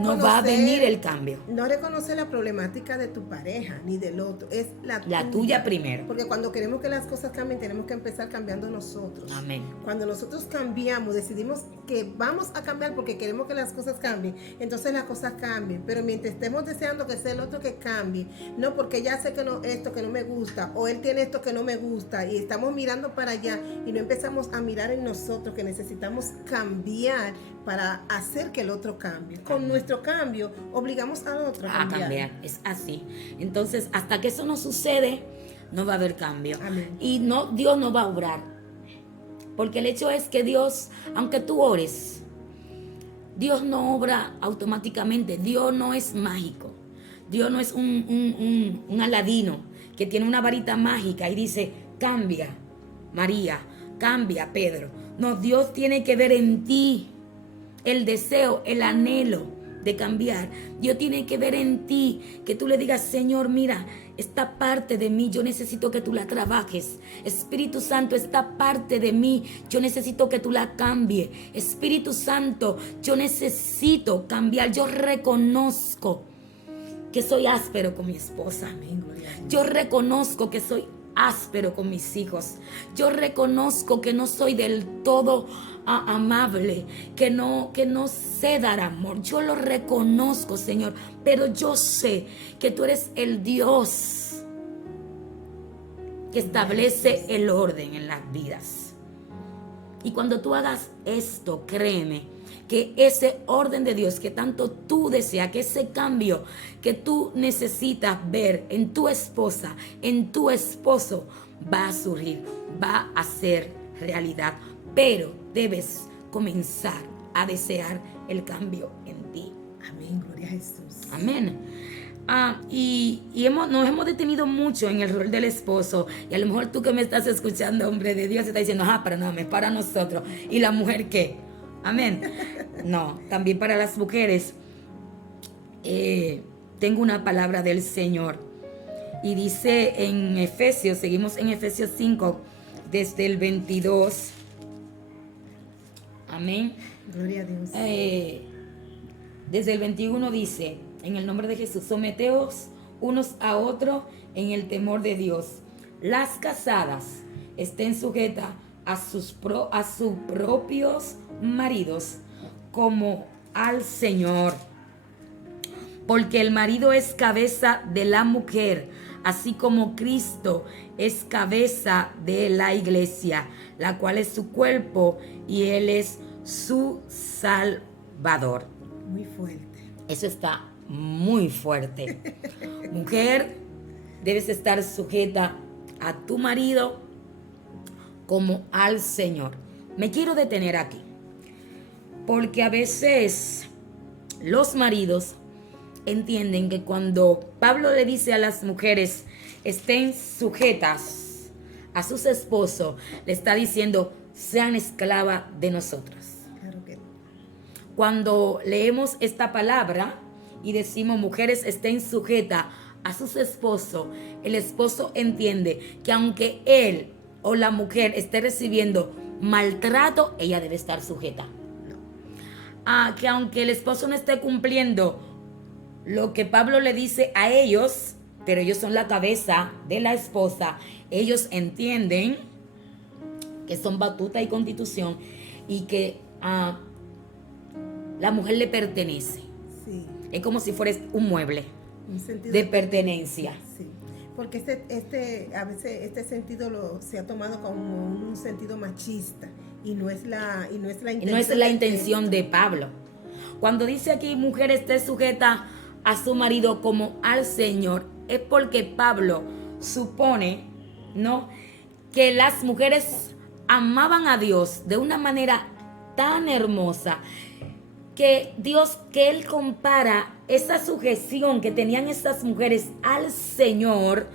no va a venir el cambio. No reconocer la problemática de tu pareja ni del otro, es la tuya primero. Porque cuando queremos que las cosas cambien, tenemos que empezar cambiando nosotros. Amén. Cuando nosotros cambiamos, decidimos que vamos a cambiar porque queremos que las cosas cambien, entonces las cosas cambian. Pero mientras estemos deseando que sea el otro que cambie, no porque ya sé que no, esto que no me gusta, o él tiene esto que no me gusta, y estamos mirando para allá y no empezamos a mirar en nosotros, que necesitamos cambiar para hacer que el otro cambie. Con nuestro cambio obligamos al otro a cambiar. Es así. Entonces, hasta que eso no sucede, no va a haber cambio. Amén. Y Dios no va a obrar. Porque el hecho es que Dios, aunque tú ores, Dios no obra automáticamente. Dios no es mágico. Dios no es un Aladino que tiene una varita mágica y dice: cambia, María, cambia, Pedro. No, Dios tiene que ver en ti el deseo, el anhelo de cambiar, Dios tiene que ver en ti, que tú le digas, Señor, mira, esta parte de mí, yo necesito que tú la trabajes. Espíritu Santo, esta parte de mí, yo necesito que tú la cambies. Espíritu Santo, yo necesito cambiar. Yo reconozco que soy áspero con mi esposa. Yo reconozco que soy áspero con mis hijos. Yo reconozco que no soy del todo amable, que no sé dar amor. Yo lo reconozco, Señor, pero yo sé que tú eres el Dios que establece el orden en las vidas. Y cuando tú hagas esto, créeme que ese orden de Dios que tanto tú deseas, que ese cambio que tú necesitas ver en tu esposa, en tu esposo, va a surgir, va a ser realidad. Pero debes comenzar a desear el cambio en ti. Amén, gloria a Jesús. Amén. Nos hemos detenido mucho en el rol del esposo. Y a lo mejor tú que me estás escuchando, hombre de Dios, está diciendo, pero no, es para nosotros. ¿Y la mujer qué? Amén. No, también para las mujeres. Tengo una palabra del Señor. Y dice en Efesios, seguimos en Efesios 5, desde el 22. Amén. Gloria a Dios. Desde el 21 dice, en el nombre de Jesús, someteos unos a otros en el temor de Dios. Las casadas estén sujetas a sus propios maridos como al Señor. Porque el marido es cabeza de la mujer, así como Cristo es cabeza de la iglesia, la cual es su cuerpo y Él es su Salvador. Muy fuerte. Eso está muy fuerte. Mujer, debes estar sujeta a tu marido como al Señor. Me quiero detener aquí, porque a veces los maridos entienden que cuando Pablo le dice a las mujeres estén sujetas a sus esposos, le está diciendo sean esclavas de nosotras. Claro que no. Cuando leemos esta palabra y decimos mujeres estén sujetas a sus esposos, el esposo entiende que aunque él o la mujer esté recibiendo maltrato, ella debe estar sujeta. Que aunque el esposo no esté cumpliendo lo que Pablo le dice a ellos, pero ellos son la cabeza de la esposa, ellos entienden que son batuta y constitución y que la mujer le pertenece. Sí. Es como si fuera un mueble de pertenencia. Sí. Porque a veces este sentido se ha tomado como un sentido machista y no es la intención. No es la intención de Pablo. Cuando dice aquí mujer esté sujeta a su marido como al Señor, es porque Pablo supone, ¿no?, que las mujeres amaban a Dios de una manera tan hermosa que él compara esa sujeción que tenían estas mujeres al Señor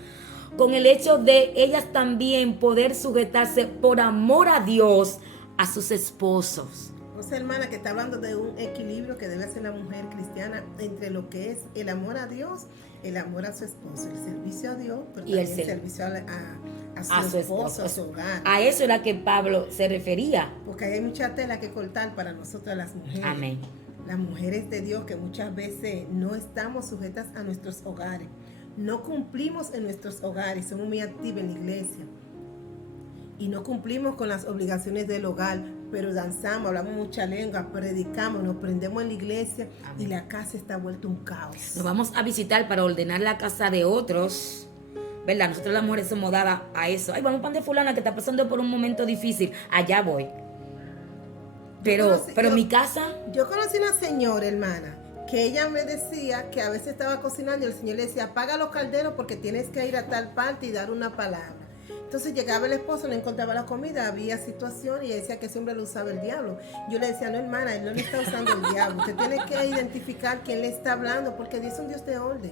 con el hecho de ellas también poder sujetarse por amor a Dios a sus esposos. O sea, hermana, que está hablando de un equilibrio que debe hacer la mujer cristiana entre lo que es el amor a Dios, el amor a su esposo, el servicio a Dios, pero y también el servicio a su esposo, a su hogar. A eso era que Pablo se refería. Porque hay mucha tela que cortar para nosotras las mujeres. Amén. Las mujeres de Dios que muchas veces no estamos sujetas a nuestros hogares. No cumplimos en nuestros hogares, somos muy activas en la iglesia. Y no cumplimos con las obligaciones del hogar, pero danzamos, hablamos mucha lengua, predicamos, nos prendemos en la iglesia. Amén. Y la casa está vuelta un caos. Nos vamos a visitar para ordenar la casa de otros, ¿verdad? Nosotros las mujeres somos dadas a eso. Ay, vamos para donde fulana que está pasando por un momento difícil. Allá voy. Pero mi casa... Yo conocí una señora, hermana, que ella me decía que a veces estaba cocinando y el Señor le decía, apaga los calderos porque tienes que ir a tal parte y dar una palabra. Entonces llegaba el esposo, no encontraba la comida, había situación y ella decía que siempre lo usaba el diablo. Yo le decía, no, hermana, él no le está usando el diablo. Usted tiene que identificar quién le está hablando porque Dios es un Dios de orden.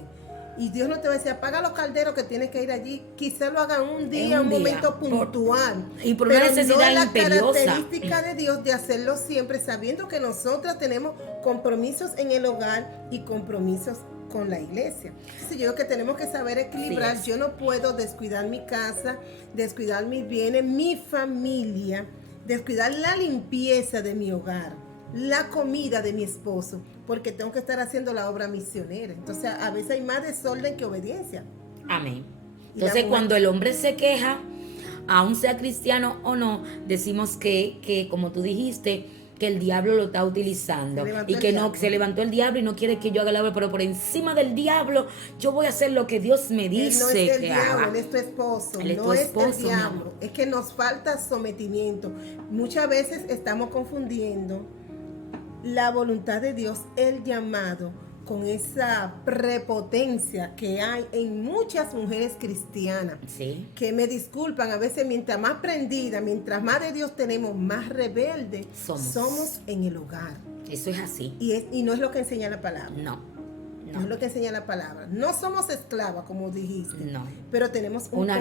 Y Dios no te va a decir, apaga los calderos que tienes que ir allí. Quizá lo haga un día, un momento puntual. Y por una necesidad no es imperiosa. la característica de Dios de hacerlo siempre, sabiendo que nosotras tenemos compromisos en el hogar y compromisos con la iglesia. Entonces, yo creo que tenemos que saber equilibrar. Yo no puedo descuidar mi casa, descuidar mis bienes, mi familia, descuidar la limpieza de mi hogar, la comida de mi esposo, porque tengo que estar haciendo la obra misionera. Entonces, a veces hay más desorden que obediencia. Amén. Entonces, cuando el hombre se queja, aún sea cristiano o no, decimos que como tú dijiste, que el diablo lo está utilizando y que no, se levantó el diablo y no quiere que yo haga la obra, pero por encima del diablo yo voy a hacer lo que Dios me dice. Él no es el diablo, él es tu esposo, él es no tu es esposo, el diablo, es que nos falta sometimiento. Muchas veces estamos confundiendo la voluntad de Dios, el llamado, con esa prepotencia que hay en muchas mujeres cristianas, sí, que me disculpan, a veces mientras más prendida, mientras más de Dios tenemos, más rebeldes somos en el hogar. Eso es así. Y no es lo que enseña la palabra. No es lo que enseña la palabra. No somos esclavas, como dijiste, no, pero tenemos una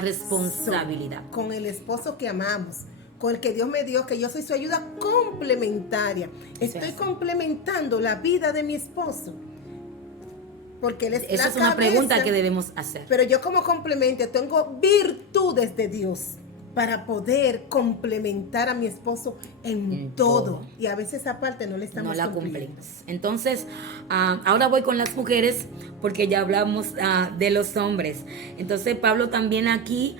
responsabilidad con el esposo que amamos, con el que Dios me dio, que yo soy su ayuda complementaria. Estoy complementando la vida de mi esposo, porque él es esa la es una cabeza, pregunta que debemos hacer. pero yo como complemento tengo virtudes de Dios para poder complementar a mi esposo en todo. Y a veces esa parte no le estamos cumplimos. Entonces, ahora voy con las mujeres, porque ya hablamos de los hombres. Entonces, Pablo también aquí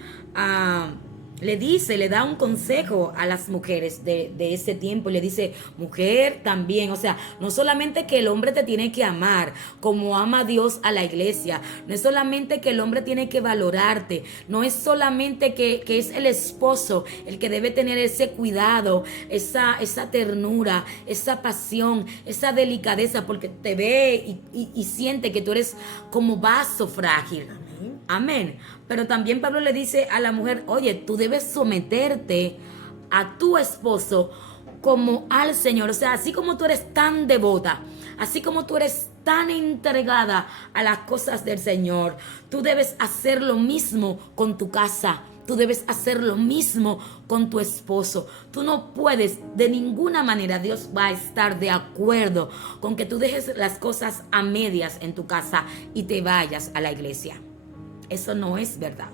le da un consejo a las mujeres de ese tiempo, y le dice, mujer también, o sea, no solamente que el hombre te tiene que amar como ama Dios a la iglesia, no es solamente que el hombre tiene que valorarte, no es solamente que es el esposo el que debe tener ese cuidado, esa ternura, esa pasión, esa delicadeza, porque te ve y siente que tú eres como vaso frágil. Amén. Pero también Pablo le dice a la mujer, oye, tú debes someterte a tu esposo como al Señor. O sea, así como tú eres tan devota, así como tú eres tan entregada a las cosas del Señor, tú debes hacer lo mismo con tu casa. Tú debes hacer lo mismo con tu esposo. Tú no puedes, de ninguna manera Dios va a estar de acuerdo con que tú dejes las cosas a medias en tu casa y te vayas a la iglesia. Eso no es verdad.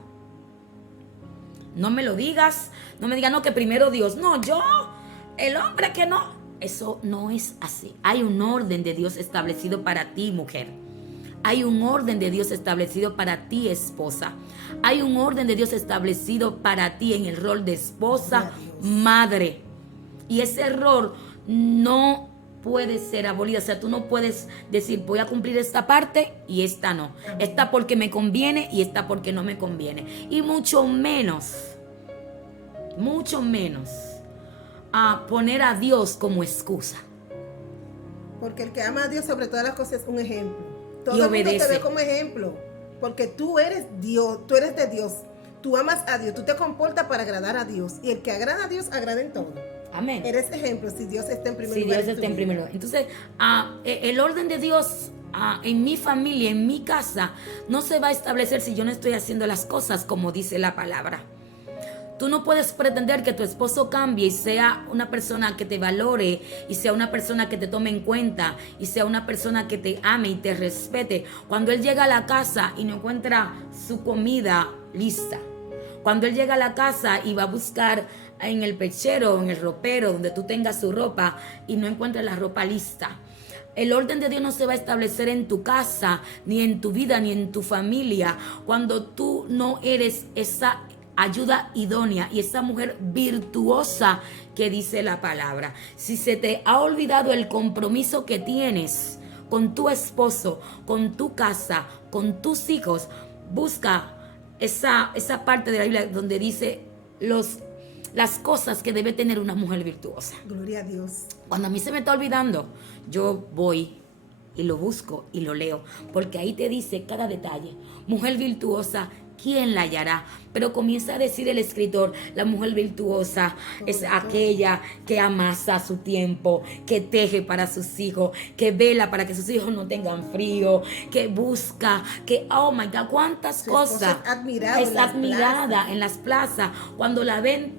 No me lo digas, no me digas, no, que primero Dios. No, yo, el hombre que no. Eso no es así. Hay un orden de Dios establecido para ti, mujer. Hay un orden de Dios establecido para ti, esposa. Hay un orden de Dios establecido para ti en el rol de esposa, madre. Y ese rol no puede ser abolido. O sea, tú no puedes decir, voy a cumplir esta parte y esta no. Esta porque me conviene y esta porque no me conviene. Y mucho menos a poner a Dios como excusa. Porque el que ama a Dios sobre todas las cosas es un ejemplo. Todo Y el mundo obedece. te ve como ejemplo, porque tú eres Dios, tú eres de Dios, tú amas a Dios, tú te comportas para agradar a Dios, y el que agrada a Dios agrada en todo. Amén. Eres ejemplo si Dios está en primer Si lugar. Dios está en primer lugar. Entonces, el orden de Dios en mi familia, en mi casa, no se va a establecer si yo no estoy haciendo las cosas como dice la palabra. Tú no puedes pretender que tu esposo cambie y sea una persona que te valore, y sea una persona que te tome en cuenta, y sea una persona que te ame y te respete cuando él llega a la casa y no encuentra su comida lista. Cuando él llega a la casa y va a buscar en el pechero, en el ropero, donde tú tengas su ropa, y no encuentra la ropa lista. El orden de Dios no se va a establecer en tu casa, ni en tu vida, ni en tu familia, cuando tú no eres esa ayuda idónea y esa mujer virtuosa que dice la palabra. Si se te ha olvidado el compromiso que tienes con tu esposo, con tu casa, con tus hijos, busca esa parte de la Biblia donde dice las cosas que debe tener una mujer virtuosa. Gloria a Dios. Cuando a mí se me está olvidando, yo voy y lo busco y lo leo, porque ahí te dice cada detalle. Mujer virtuosa, ¿quién la hallará? Pero comienza a decir el escritor, la mujer virtuosa es aquella que amasa su tiempo, que teje para sus hijos, que vela para que sus hijos no tengan frío, que busca, que, oh my God, cuántas cosas. Es admirada en las plazas. Cuando la ven,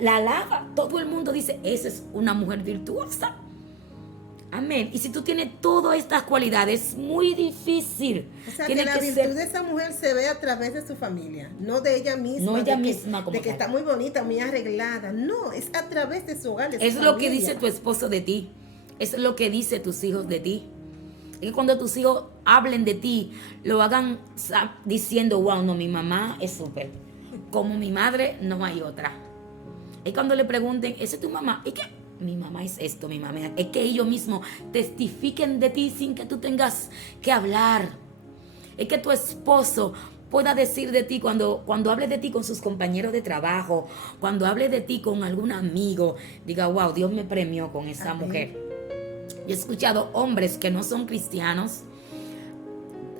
la alaba. Todo el mundo dice, esa es una mujer virtuosa. Amén. Y si tú tienes todas estas cualidades, es muy difícil. O sea, Tiene que la que virtud ser- de esa mujer se ve a través de su familia, no de ella misma. No ella de misma como de que tal. está muy bonita, muy arreglada. No, es a través de su hogar, de su Es lo que familia. dice tu esposo de ti. Es lo que dice tus hijos de ti. Es que cuando tus hijos hablen de ti, lo hagan diciendo, wow, no, mi mamá es súper. Como mi madre, no hay otra. Es cuando le pregunten, ¿esa es tu mamá? ¿Y qué? Mi mamá es esto, mi mamá es que ellos mismos testifiquen de ti sin que tú tengas que hablar. Es que tu esposo pueda decir de ti cuando hable de ti con sus compañeros de trabajo, cuando hable de ti con algún amigo, diga, wow, Dios me premió con esa Amén. mujer. Yo he escuchado hombres que no son cristianos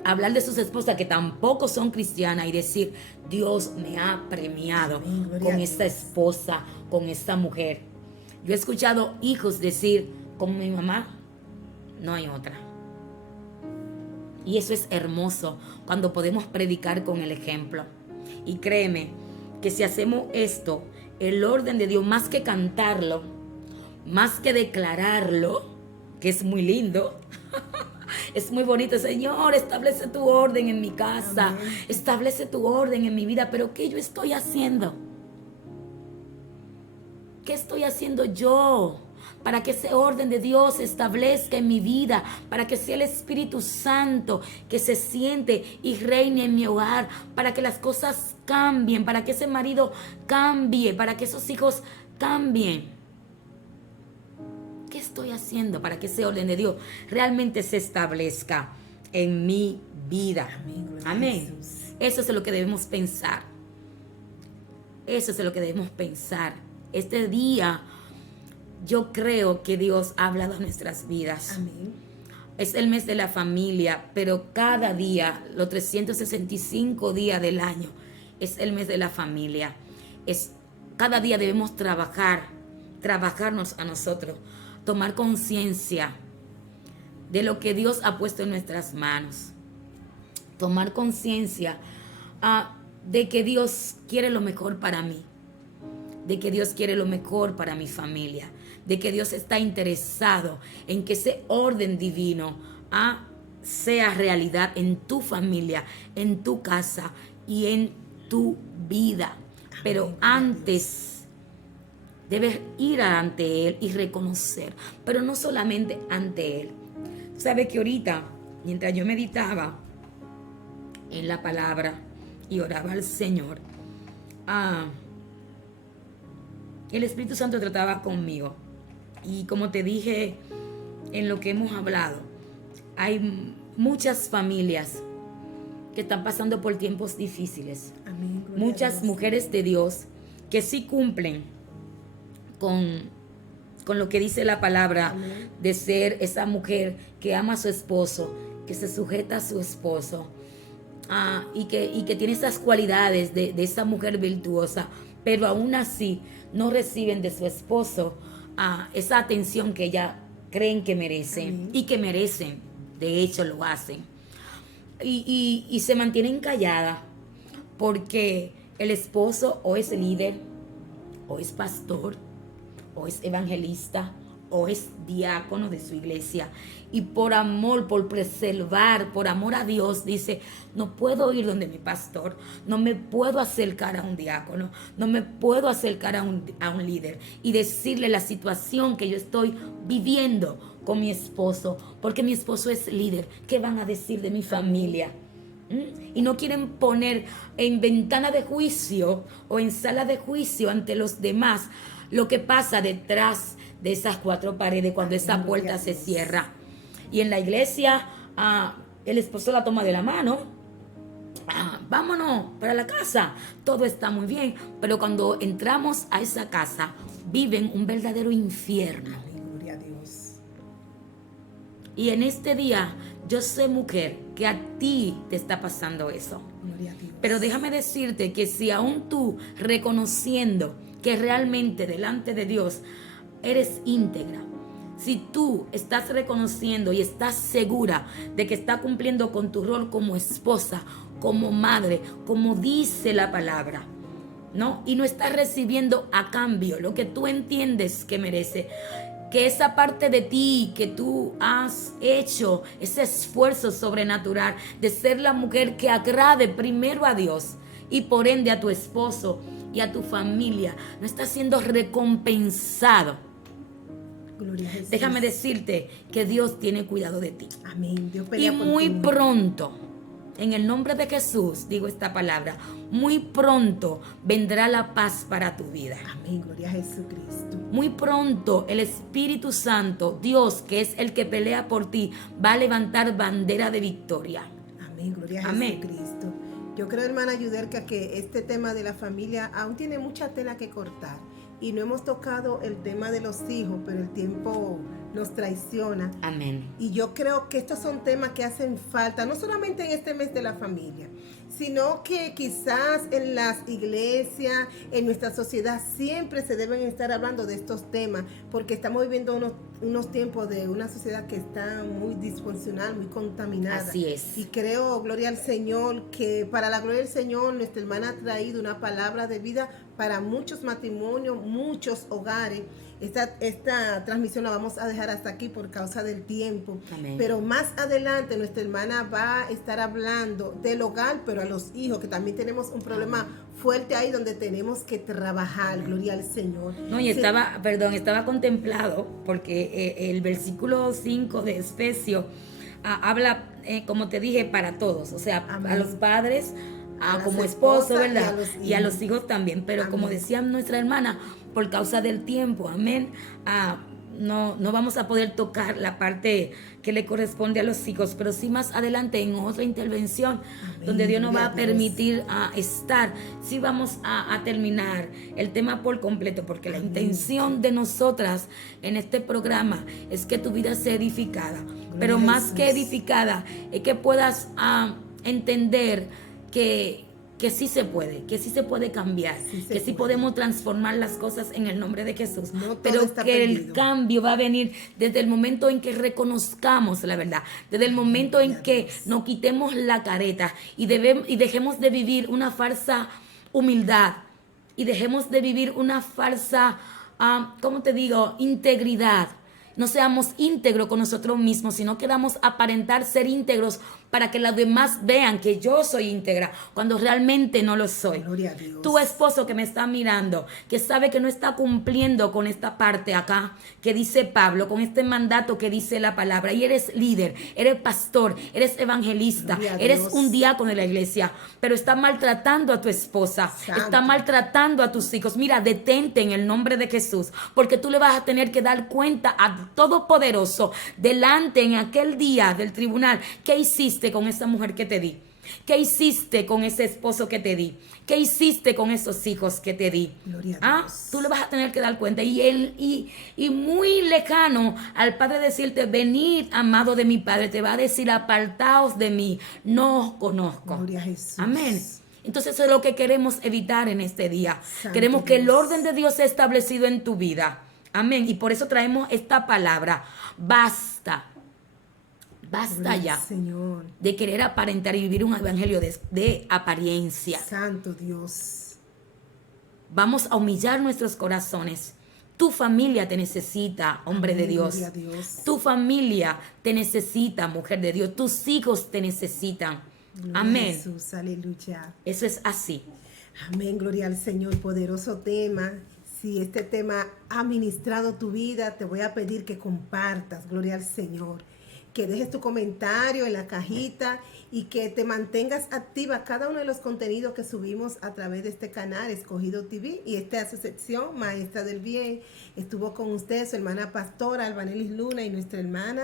hablar de sus esposas que tampoco son cristianas y decir, Dios me ha premiado Amén, gloria con a esta Dios. esposa, con esta mujer. Yo he escuchado hijos decir, como mi mamá, no hay otra. Y eso es hermoso cuando podemos predicar con el ejemplo. Y créeme que si hacemos esto, el orden de Dios, más que cantarlo, más que declararlo, que es muy lindo, es muy bonito, Señor, establece tu orden en mi casa, Amén. establece tu orden en mi vida, pero ¿qué yo estoy haciendo? ¿Qué estoy haciendo yo para que ese orden de Dios se establezca en mi vida? Para que sea el Espíritu Santo que se siente y reine en mi hogar, para que las cosas cambien, para que ese marido cambie, para que esos hijos cambien. ¿Qué estoy haciendo para que ese orden de Dios realmente se establezca en mi vida? Amén, gloria a Amén. Jesús. Eso es lo que debemos pensar. Eso es lo que debemos pensar. Este día yo creo que Dios ha hablado a nuestras vidas. Amén. Es el mes de la familia, pero cada día, los 365 días del año, es el mes de la familia. Cada día debemos trabajarnos a nosotros, tomar conciencia de lo que Dios ha puesto en nuestras manos. Tomar conciencia de que Dios quiere lo mejor para mí, de que Dios quiere lo mejor para mi familia, de que Dios está interesado en que ese orden divino sea realidad en tu familia, en tu casa y en tu vida. Pero antes debes ir ante Él y reconocer, pero no solamente ante Él. Sabes que ahorita, mientras yo meditaba en la palabra y oraba al Señor, el Espíritu Santo trataba conmigo. Y como te dije en lo que hemos hablado, hay muchas familias que están pasando por tiempos difíciles. Amén, gloria a Muchas Dios. mujeres de Dios que sí cumplen con lo que dice la palabra. Amén. De ser esa mujer que ama a su esposo, que se sujeta a su esposo, y que tiene esas cualidades de esa mujer virtuosa, pero aún así no reciben de su esposo esa atención que ella creen que merecen. Amén. Y que merecen, de hecho lo hacen, y se mantienen calladas porque el esposo o es líder, o es pastor, o es evangelista, o es diácono de su iglesia, y por amor, por preservar, por amor a Dios, dice, no puedo ir donde mi pastor, no me puedo acercar a un diácono, no me puedo acercar a un líder y decirle la situación que yo estoy viviendo con mi esposo, porque mi esposo es líder. ¿Qué van a decir de mi familia? Y no quieren poner en ventana de juicio o en sala de juicio ante los demás lo que pasa detrás de esas cuatro paredes cuando esa puerta se cierra. Y en la iglesia el esposo la toma de la mano, vámonos para la casa, todo está muy bien, pero cuando entramos a esa casa viven un verdadero infierno. Amén, gloria a Dios. Y en este día yo sé, mujer, que a ti te está pasando eso. Gloria a Dios. Pero déjame decirte que si aún tú, reconociendo que realmente delante de Dios eres íntegra, si tú estás reconociendo y estás segura de que está cumpliendo con tu rol como esposa, como madre, como dice la palabra, ¿no? Y no estás recibiendo a cambio lo que tú entiendes que merece, que esa parte de ti que tú has hecho, ese esfuerzo sobrenatural de ser la mujer que agrade primero a Dios y por ende a tu esposo y a tu familia, no está siendo recompensado. Gloria a Jesús. Déjame decirte que Dios tiene cuidado de ti. Amén. Dios Y pelea por muy ti. pronto, en el nombre de Jesús, digo esta palabra, muy pronto vendrá la paz para tu vida. Amén. Gloria a Jesucristo. Muy pronto el Espíritu Santo, Dios, que es el que pelea por ti, va a levantar bandera de victoria. Amén. Gloria a Amén. Jesucristo. Yo creo, hermana Yudelka, que este tema de la familia aún tiene mucha tela que cortar. Y no hemos tocado el tema de los hijos, pero el tiempo nos traiciona. Amén. Y yo creo que estos son temas que hacen falta, no solamente en este mes de la familia, sino que quizás en las iglesias, en nuestra sociedad, siempre se deben estar hablando de estos temas, porque estamos viviendo unos tiempos de una sociedad que está muy disfuncional, muy contaminada. Así es. Y creo, gloria al Señor, que para la gloria del Señor, nuestra hermana ha traído una palabra de vida para muchos matrimonios, muchos hogares. Esta transmisión la vamos a dejar hasta aquí por causa del tiempo. Amén. Pero más adelante nuestra hermana va a estar hablando del hogar, pero a los hijos, que también tenemos un problema fuerte ahí donde tenemos que trabajar. Gloria al Señor. No, y Sí. estaba contemplado porque el versículo 5 de Efesios habla, como te dije, para todos, o sea, Amén. a los padres, A las como esposo, esposas ¿verdad? Y a hijos. los hijos también, pero Amén. como decía nuestra hermana, por causa del tiempo, amén, no vamos a poder tocar la parte que le corresponde a los hijos, pero sí más adelante en otra intervención, Amén. donde Dios nos va a Gloria a Dios. permitir estar, sí vamos a terminar el tema por completo, porque la intención de nosotras en este programa es que tu vida sea edificada, pero a más Jesús. que edificada, es que puedas entender que sí se puede cambiar, Sí se que sí puede. podemos transformar las cosas en el nombre de Jesús, No todo pero está que el perdido. cambio va a venir desde el momento en que reconozcamos la verdad, desde el momento en Gloria a que Dios. nos quitemos la careta y dejemos de vivir una falsa humildad y dejemos de vivir una falsa, ¿cómo te digo?, integridad. No seamos íntegros con nosotros mismos, sino queramos aparentar ser íntegros para que los demás vean que yo soy íntegra, cuando realmente no lo soy. Gloria a Dios. Tu esposo que me está mirando, que sabe que no está cumpliendo con esta parte acá, que dice Pablo, con este mandato que dice la palabra, y eres líder, eres pastor, eres evangelista, Gloria a eres Dios. un diácono de la iglesia, pero está maltratando a tu esposa, Santo. está maltratando a tus hijos. Mira, detente en el nombre de Jesús, porque tú le vas a tener que dar cuenta a Todopoderoso delante en aquel día del tribunal. ¿Qué hiciste con esa mujer que te di? ¿Qué hiciste con ese esposo que te di? ¿Qué hiciste con esos hijos que te di? Gloria a Dios. Tú le vas a tener que dar cuenta. Y muy lejano al Padre decirte, venid, amado de mi Padre, te va a decir, apartaos de mí, no os conozco. Gloria a Jesús. Amén. Entonces eso es lo que queremos evitar en este día. Santo Queremos que el Dios. orden de Dios sea establecido en tu vida. Amén. Y por eso traemos esta palabra. Basta. Basta Gloria ya al Señor. de querer aparentar y vivir un evangelio de apariencia. Santo Dios. Vamos a humillar nuestros corazones. Tu familia te necesita, hombre de Amén, Dios. gloria a Dios. Tu familia te necesita, mujer de Dios. Tus hijos te necesitan. Gloria a Amén. Jesús, aleluya. Eso es así. Amén, gloria al Señor, poderoso tema. Si este tema ha ministrado tu vida, te voy a pedir que compartas, gloria al Señor. Que dejes tu comentario en la cajita y que te mantengas activa cada uno de los contenidos que subimos a través de este canal Escogido TV. Y esta es su sección, Maestra del Bien. Estuvo con usted su hermana pastora Albanelis Luna y nuestra hermana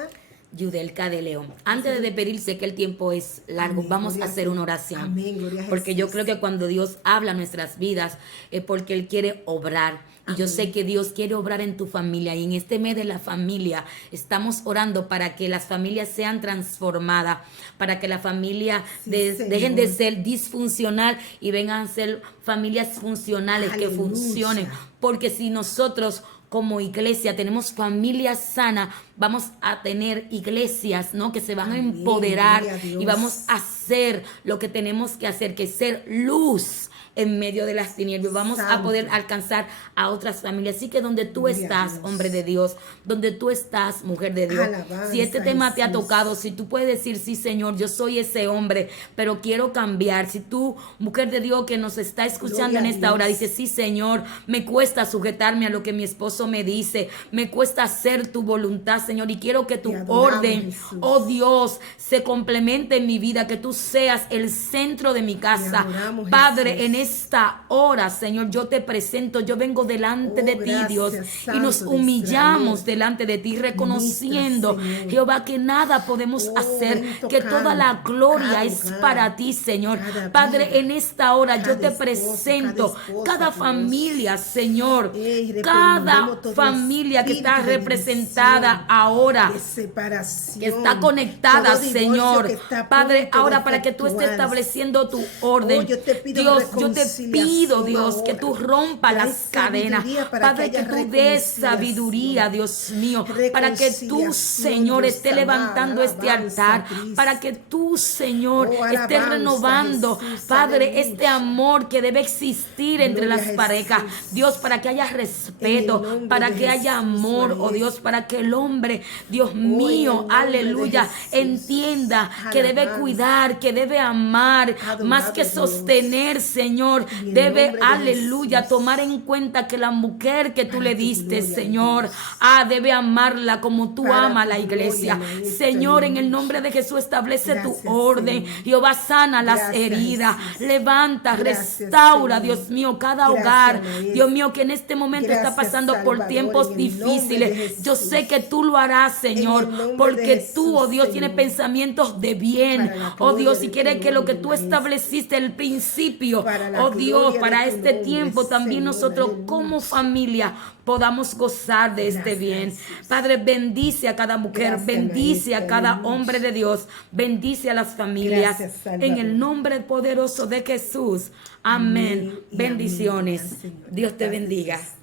Yudelka de León. Antes de despedirse, que el tiempo es largo, Amén, vamos a gloria a hacer Dios. una oración. Amén, gloria a Porque yo Jesús. creo que cuando Dios habla en nuestras vidas es porque Él quiere obrar. Y yo Amén. sé que Dios quiere obrar en tu familia. Y en este mes de la familia estamos orando para que las familias sean transformadas, para que la familia Sí, dejen de Señor. ser disfuncional y vengan a ser familias funcionales, que Aleluya. funcionen. Porque si nosotros como iglesia tenemos familias sanas, vamos a tener iglesias, ¿no?, que se van a Amén, empoderar gloria a Dios. y vamos a hacer lo que tenemos que hacer, que es ser luz en medio de las tinieblas. Vamos a Santo. poder alcanzar a otras familias. Así que donde tú Gloria a estás, Dios. hombre de Dios, donde tú estás, mujer de Dios, Alabanza, si este tema te ha Jesús. tocado, si tú puedes decir, sí, Señor, yo soy ese hombre, pero quiero cambiar. Si tú, mujer de Dios, que nos está escuchando Gloria en a esta Dios. hora, dice, sí, Señor, me cuesta sujetarme a lo que mi esposo me dice, me cuesta hacer tu voluntad, Señor, y quiero que tu Te adoramos, orden, Jesús. oh Dios, se complemente en mi vida, que tú seas el centro de mi casa. adoramos, Padre, Jesús. en esta hora, Señor, yo te presento, yo vengo delante Oh, de ti, gracias, Dios, y Santo nos de humillamos Israel. delante de ti, reconociendo, Ministra, Señor. Jehová, que nada podemos Oh, hacer, ven que tocando toda la gloria cada es hogar, para ti, Señor. cada Padre, vida, en esta hora yo cada te esposo, presento cada esposa, cada Dios. familia, Señor, Reprendemos cada todo familia que está espíritu de representada división, ahora, de separación, que está conectada, todo divorcio Señor. que está a Padre, punto de ahora para que tú estés efectuarse. estableciendo tu orden. Oh, yo te pido Dios, yo te reconciliación pido, Dios, que ahora. tú rompas Trae las cadenas. sabiduría para Padre, que que haya tú des reconciliación. sabiduría, Dios mío, para que tú, Reconciliación, Señor, Dios estés amado, levantando este alabanza, altar, Cristo. para que tú, Señor, Oh, estés alabanza, renovando, Jesús, Padre, aleluya. este amor que debe existir entre Gloria las a parejas. Jesús. Dios, para que haya En respeto, el nombre para de que haya Jesús, amor, oh Maestro. Dios, para que el hombre, Dios en mío, el nombre aleluya, de Jesús. entienda que debe Alabanza. cuidar, que debe amar, Adorado más que Dios. sostener, Señor, En el debe, nombre de aleluya, Jesús. tomar en cuenta que la mujer que tú Para le tu diste, gloria, Señor, Dios. debe amarla como tú Para amas a tu la iglesia. gloria, Maestro, Señor, en el aleluya. nombre de Jesús, establece Gracias, tu orden. Señor. Jehová, sana las Gracias, heridas, Jesús. levanta, Gracias, restaura, Señor. Dios mío, cada Gracias, hogar, Maestro. Dios mío, que en este momento está Gracias, pasando por Salvador, tiempos en el nombre de difíciles. Yo Jesús. sé que tú lo harás, Señor, En el nombre porque de tú, oh Jesús, Dios, tienes Señor. pensamientos de bien. Para la Oh Dios, gloria y de quiere tu que lo que nombre, tú Maestro. estableciste el principio, Para la oh Dios, gloria para de tu este nombre, tiempo también Señor, nosotros aleluya. como familia podamos gozar de este Gracias, bien. Jesús. Padre, bendice a cada mujer, Gracias, bendice a Maestro, cada aleluya. hombre de Dios, bendice a las familias. Gracias, Salvador. En el nombre poderoso de Jesús. Amén. Amén y Bendiciones. amén, Señor. Dios te Gracias. bendiga.